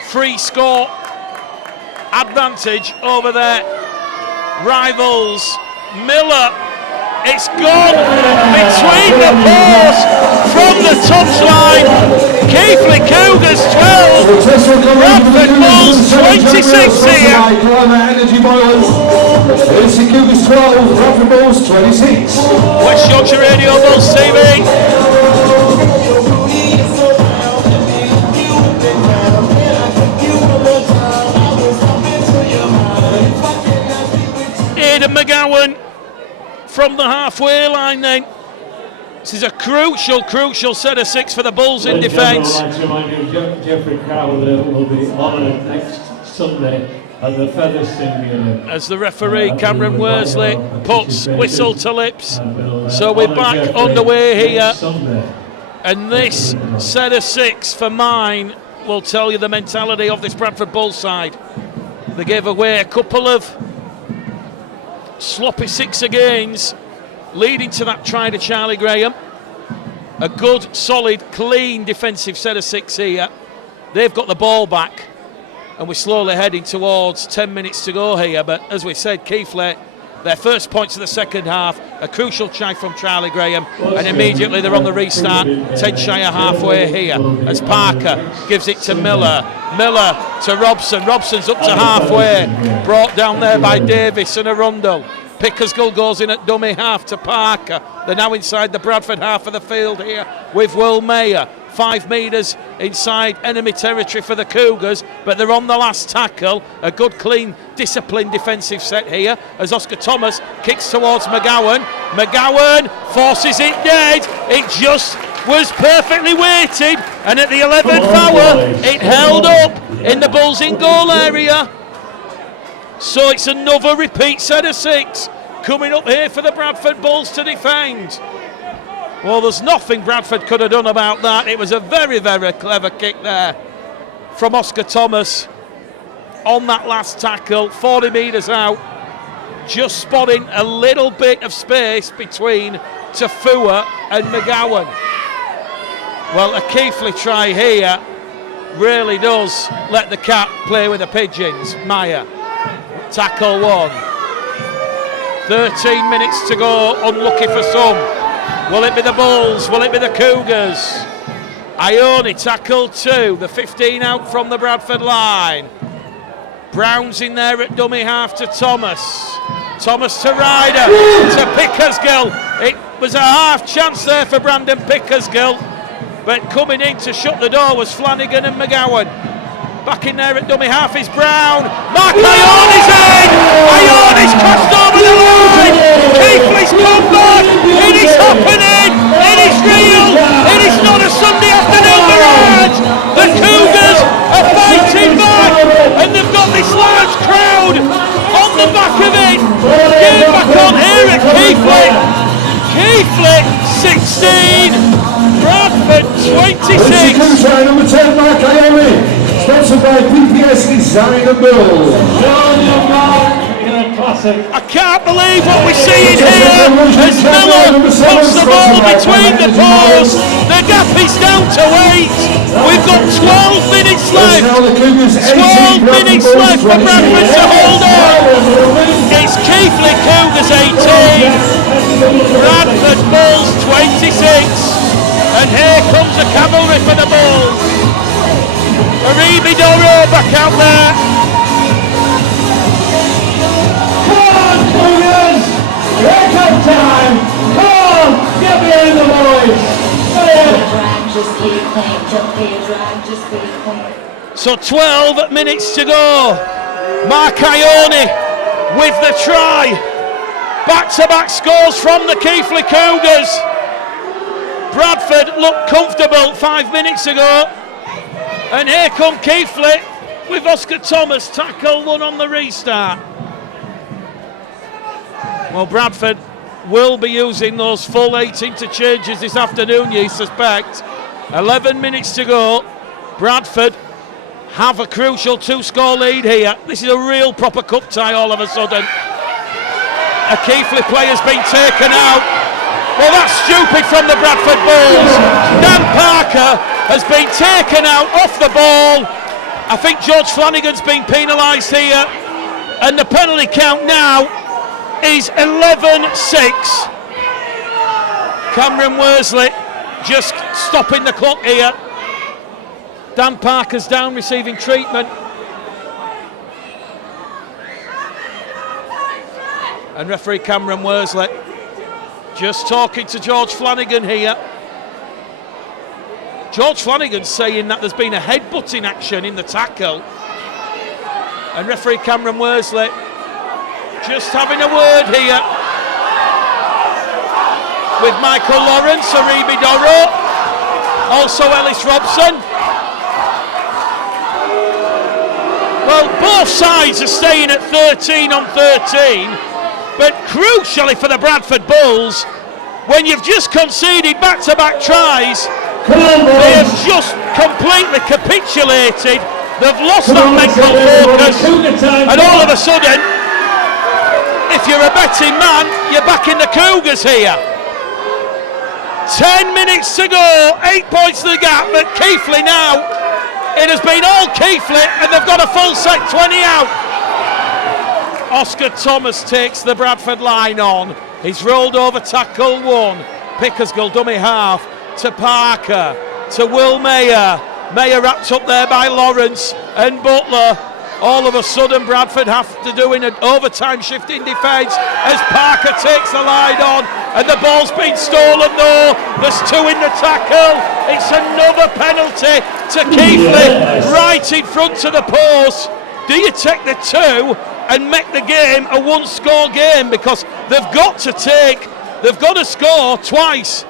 free score advantage over their rivals. Miller, it's gone between the posts from the touchline. Keighley Cougars 12, Bradford Bulls 26 here. Energy Boilers, AC Cougars 12, Bradford Bulls 26. West Yorkshire Radio Bulls TV. Aidan McGowan from the halfway line then. This is a crucial set of 6 for the Bulls in defence. Jeffrey Crowder will be honoured next Sunday at the Featherstone. As the referee Cameron Worsley puts whistle to lips. So we're back underway here. And this set of 6 for mine will tell you the mentality of this Bradford Bulls side. They gave away a couple of sloppy 6-agains, leading to that try to Charlie Graham. A good, solid, clean defensive set of 6 here. They've got the ball back, and we're slowly heading towards 10 minutes to go here. But as we said, Keighley, their first points of the second half, a crucial try from Charlie Graham, and immediately they're on the restart, 10 shy of halfway here, as Parker gives it to Miller. Miller to Robson. Robson's up to halfway, brought down there by Davis and Arundel. Pickersgill goes in at dummy half to Parker. They're now inside the Bradford half of the field here with Will Mayer. 5 metres inside enemy territory for the Cougars, but they're on the last tackle. A good, clean, disciplined defensive set here as Oscar Thomas kicks towards McGowan. McGowan forces it dead. It just was perfectly weighted, and at the 11th hour it held up in the Bulls in goal area. So it's another repeat set of 6 coming up here for the Bradford Bulls to defend. Well, there's nothing Bradford could have done about that. It was a very, very clever kick there from Oscar Thomas on that last tackle, 40 metres out, just spotting a little bit of space between Tafua and McGowan. Well, a Keighley try here really does let the cat play with the pigeons. Meyer, tackle 1. 13 minutes to go, unlucky for some. Will it be the Bulls? Will it be the Cougars? Ione, tackle 2, the 15 out from the Bradford line. Brown's in there at dummy half to Thomas. Thomas to Ryder, to Pickersgill. It was a half chance there for Brandon Pickersgill, but coming in to shut the door was Flanagan and McGowan. Back in there at dummy half is Brown. Mark Ione's in! Ione's crossed over the line! Keighley's come back! It is happening! It is real! It is not a Sunday afternoon mirage! The Cougars are fighting back! And they've got this large crowd on the back of it! Get back on here at Keighley! Keighley 16! Bradford 26! Number 10, Mark Ione. Sponsored by PPS Design and Build. I can't believe what we're seeing here as Miller puts the ball between the posts. The gap is down to 8. We've got 12 minutes left. 12 minutes left for Bradford to hold on. It's Keighley Cougars 18, Bradford Bulls 26. And here comes the cavalry for the Bulls. Aribi Doro back out there. Come on, Cougars! Wake up time! Come on! Get behind the boys! So 12 minutes to go. Mark Ione with the try. Back-to-back scores from the Keighley Cougars. Bradford looked comfortable 5 minutes ago. And here come Keighley with Oscar Thomas, tackle one on the restart. Well, Bradford will be using those full 8 interchanges this afternoon, you suspect. 11 minutes to go. Bradford have a crucial 2-score lead here. This is a real proper cup tie all of a sudden. A Keighley player's been taken out. Well, that's stupid from the Bradford Bulls. Dan Parker has been taken out off the ball. I think George Flanagan's been penalised here. And the penalty count now is 11-6. Cameron Worsley just stopping the clock here. Dan Parker's down receiving treatment. And referee Cameron Worsley just talking to George Flanagan here. George Flanagan's saying that there's been a headbutting action in the tackle. And referee Cameron Worsley just having a word here with Michael Lawrence, Aribi Doro, also Ellis Robson. Well, both sides are staying at 13 on 13, but crucially for the Bradford Bulls, when you've just conceded back-to-back tries, they have just completely capitulated. They've lost that mental focus, and all of a sudden, if you're a betting man, you're backing the Cougars here. 10 minutes to go, 8 points to the gap, but Keighley now, it has been all Keighley, and they've got a full set 20 out. Oscar Thomas takes the Bradford line on. He's rolled over tackle one. Pickersgill dummy half to Parker, to Will Mayer. Mayer wrapped up there by Lawrence and Butler. All of a sudden Bradford have to do in an overtime shift in defence as Parker takes the line on, and the ball's been stolen though. There's 2 in the tackle. It's another penalty to Keighley, right in front of the post. Do you take the 2 and make the game a 1-score game? Because they've got to score twice.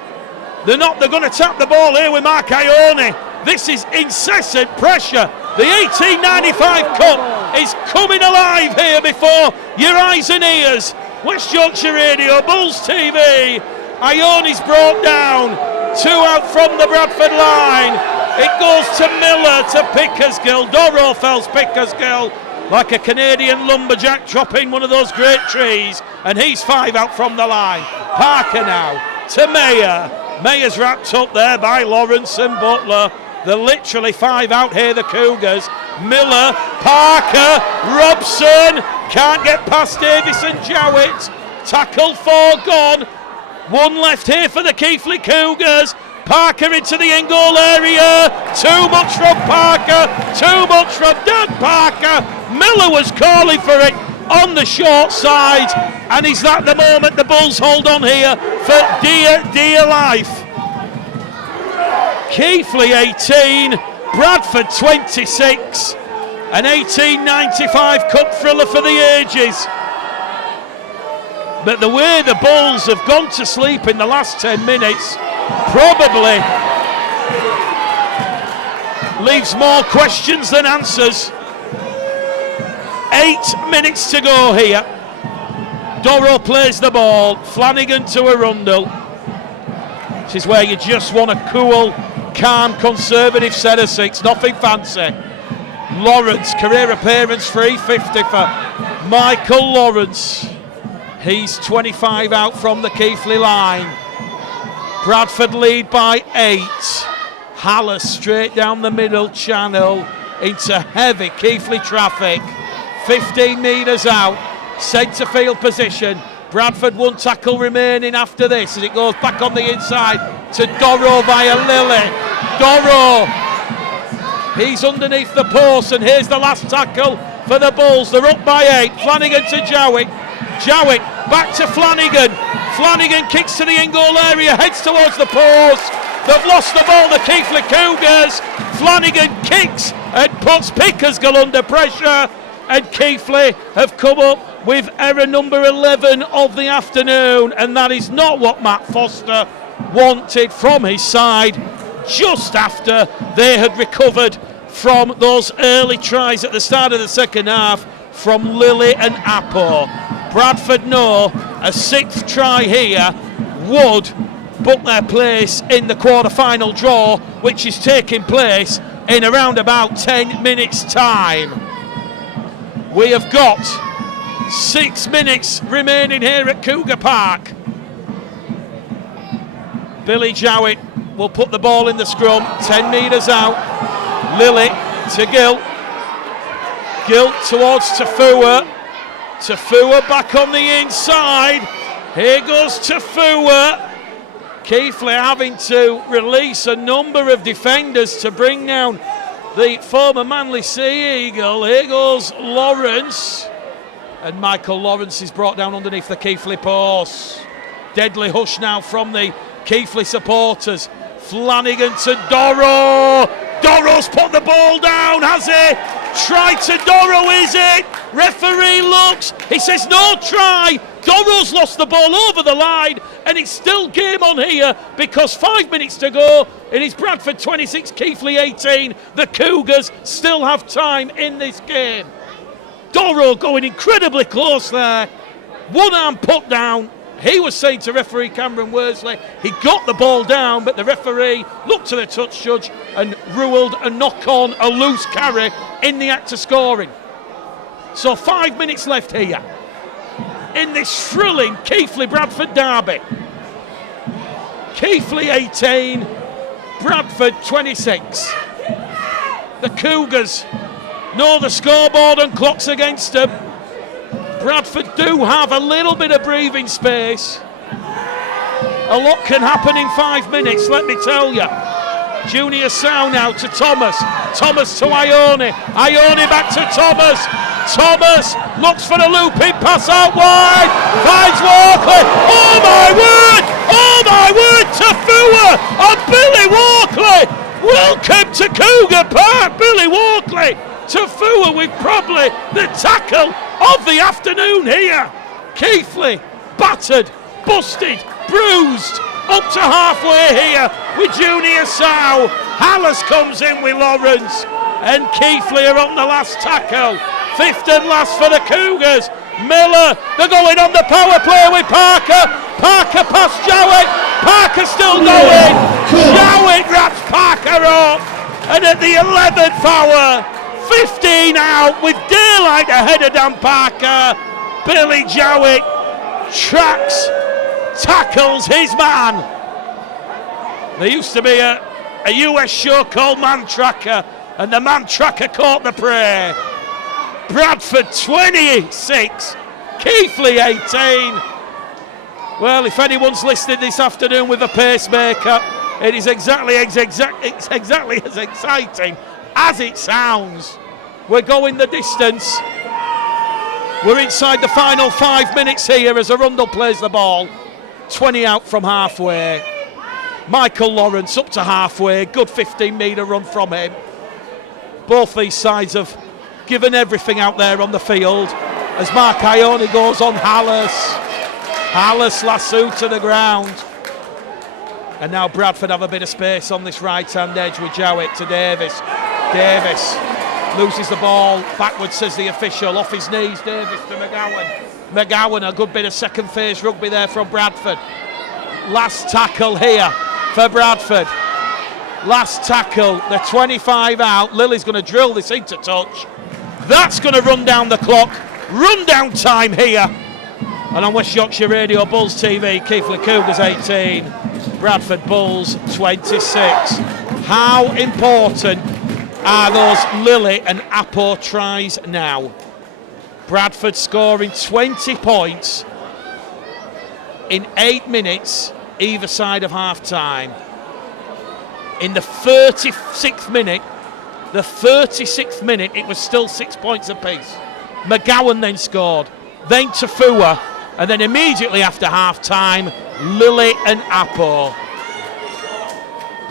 They're going to tap the ball here with Mark Ione. This is incessant pressure. The 1895 Cup is coming alive here before your eyes and ears. West Yorkshire Radio, Bulls TV. Ione's brought down. 2 out from the Bradford line. It goes to Miller, to Pickersgill. Doro fells Pickersgill like a Canadian lumberjack chopping one of those great trees. And he's 5 out from the line. Parker now to Mayer. Mayer's wrapped up there by Lawrence and Butler. They're literally 5 out here, the Cougars. Miller, Parker, Robson. Can't get past Davis and Jowett. Tackle 4 gone. 1 left here for the Keighley Cougars. Parker into the end goal area. Too much from Parker. Too much from Dan Parker. Miller was calling for it on the short side. And is that the moment the Bulls hold on here for dear life? Keighley 18, Bradford 26, an 1895 Cup thriller for the ages. But the way the Bulls have gone to sleep in the last 10 minutes probably leaves more questions than answers. 8 minutes to go here. Doro plays the ball, Flanagan to Arundel. This is where you just want a cool, calm, conservative set of 6, nothing fancy. Lawrence, career appearance, 350 for Michael Lawrence. He's 25 out from the Keighley line. Bradford lead by 8. Haller straight down the middle channel into heavy Keighley traffic. 15 metres out, centre field position. Bradford 1 tackle remaining after this as it goes back on the inside to Doro via Lilly. Doro He's underneath the post, and here's the last tackle for the Bulls. They're up by 8. Flanagan to Jowett. Jowett back to Flanagan. Flanagan kicks to the in-goal area, heads towards the post. They've lost the ball, the Keighley Cougars. Flanagan kicks and puts Pickersgill under pressure, and Keighley have come up with error number 11 of the afternoon, and that is not what Matt Foster wanted from his side just after they had recovered from those early tries at the start of the second half from Lilly and Apo. Bradford know a 6th try here would book their place in the quarter-final draw, which is taking place in around about 10 minutes' time. We have got 6 minutes remaining here at Cougar Park. Billy Jowett will put the ball in the scrum, 10 metres out. Lilly to Gill. Gill towards Tafua. Tafua back on the inside. Here goes Tafua. Keighley having to release a number of defenders to bring down the former Manly Sea Eagle. Here goes Lawrence. And Michael Lawrence is brought down underneath the Keighley post. Deadly hush now from the Keighley supporters. Flanagan to Doro. Doro's put the ball down, has he? Try to Doro, is it? Referee looks. He says no try. Doro's lost the ball over the line, and it's still game on here because 5 minutes to go. It is Bradford 26, Keighley 18. The Cougars still have time in this game. Doro going incredibly close there. One arm put down. He was saying to referee Cameron Worsley, he got the ball down, but the referee looked to the touch judge and ruled a knock on, a loose carry in the act of scoring. So 5 minutes left here in this thrilling Keighley-Bradford derby. Keighley 18, Bradford 26. The Cougars know the scoreboard and clock's against them. Bradford do have a little bit of breathing space. A lot can happen in 5 minutes, let me tell you. Junior Sow now to Thomas. Thomas to Ione. Ione back to Thomas. Thomas looks for the looping pass out wide. Finds Walkley. Oh my word! Oh my word! Tafua and Billy Walkley. Welcome to Cougar Park, Billy Walkley. Tafua with probably the tackle of the afternoon here. Keighley battered, busted, bruised, up to halfway here with Junior Sow. Hallis comes in with Lawrence, and Keighley are on the last tackle. 5th and last for the Cougars. Miller, they're going on the power play with Parker. Parker past Jowett. Parker still going. Jowett wraps Parker up, and at the 11th hour, 15 out with daylight ahead of Dan Parker. Billy Jowett tracks, tackles his man. There used to be a US show called Man Tracker, and the Man Tracker caught the prey. Bradford 26, Keighley 18. Well, if anyone's listening this afternoon with a pacemaker, it is exactly as exciting as it sounds. We're going the distance. We're inside the final 5 minutes here as Arundel plays the ball. 20 out from halfway. Michael Lawrence up to halfway. Good 15-metre run from him. Both these sides have given everything out there on the field as Mark Ione goes on Hallis. Hallis lasso to the ground. And now Bradford have a bit of space on this right-hand edge with Jowett to Davis. Davis loses the ball. Backwards, says the official. Off his knees, Davis to McGowan. McGowan, a good bit of second phase rugby there from Bradford. Last tackle here for Bradford. Last tackle, the 25 out. Lily's going to drill this into touch. That's going to run down the clock. Run down time here. And on West Yorkshire Radio, Bulls TV, Keighley Cougars 18, Bradford Bulls 26. How important are those Lilly and Apo tries now? Bradford scoring 20 points in 8 minutes either side of half time. In the 36th minute, The 36th minute, it was still 6 points apiece. McGowan then scored, then Tafua, and then immediately after half-time, Lilly and Apo.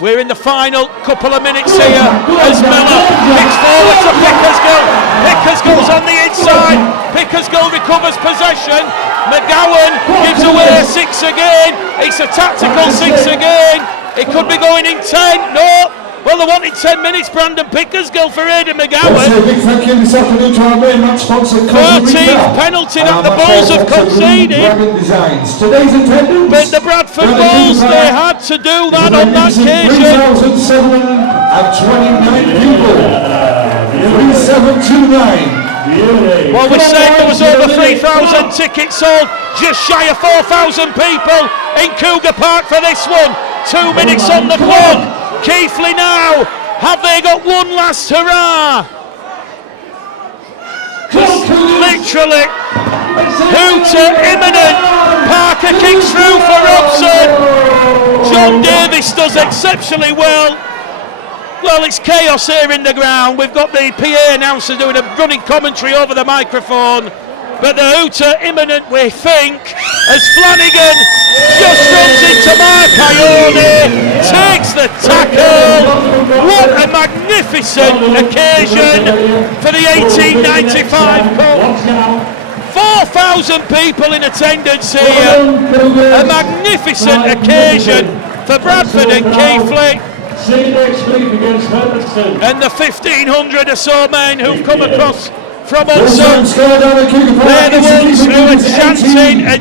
We're in the final couple of minutes here as Miller kicks forward to Pickersgill. Pickersgill's on the inside. Pickersgill recovers possession. McGowan gives away a 6 again. It's a tactical 6 again. It could be going in 10. No. Well, they wanted 10 minutes, Brandon Pickersgill for Aidan McGowan. Also, a big thank you this afternoon to our main match sponsor, 13th penalty that the Bulls have conceded. Today's attendance, but the Bradford Bulls, they had to do that on that occasion. 3,729 people. 3729. Well, we said there was over 3,000 tickets sold, just shy of 4,000 people in Cougar Park for this one. 2 minutes on the clock. Keighley now, have they got one last hurrah? Literally, hooter imminent. Parker kicks through for Robson. John Davis does exceptionally well. Well, it's chaos here in the ground. We've got the PA announcer doing a running commentary over the microphone. But the hooter imminent, we think, as Flanagan just runs into Mark Ione, takes the tackle. What a magnificent occasion for the 1895 Cup. 4,000 people in attendance here. A magnificent occasion for Bradford and Keighley. And the 1,500 or so men who've come across from Hudson. They're the ones who are chanting and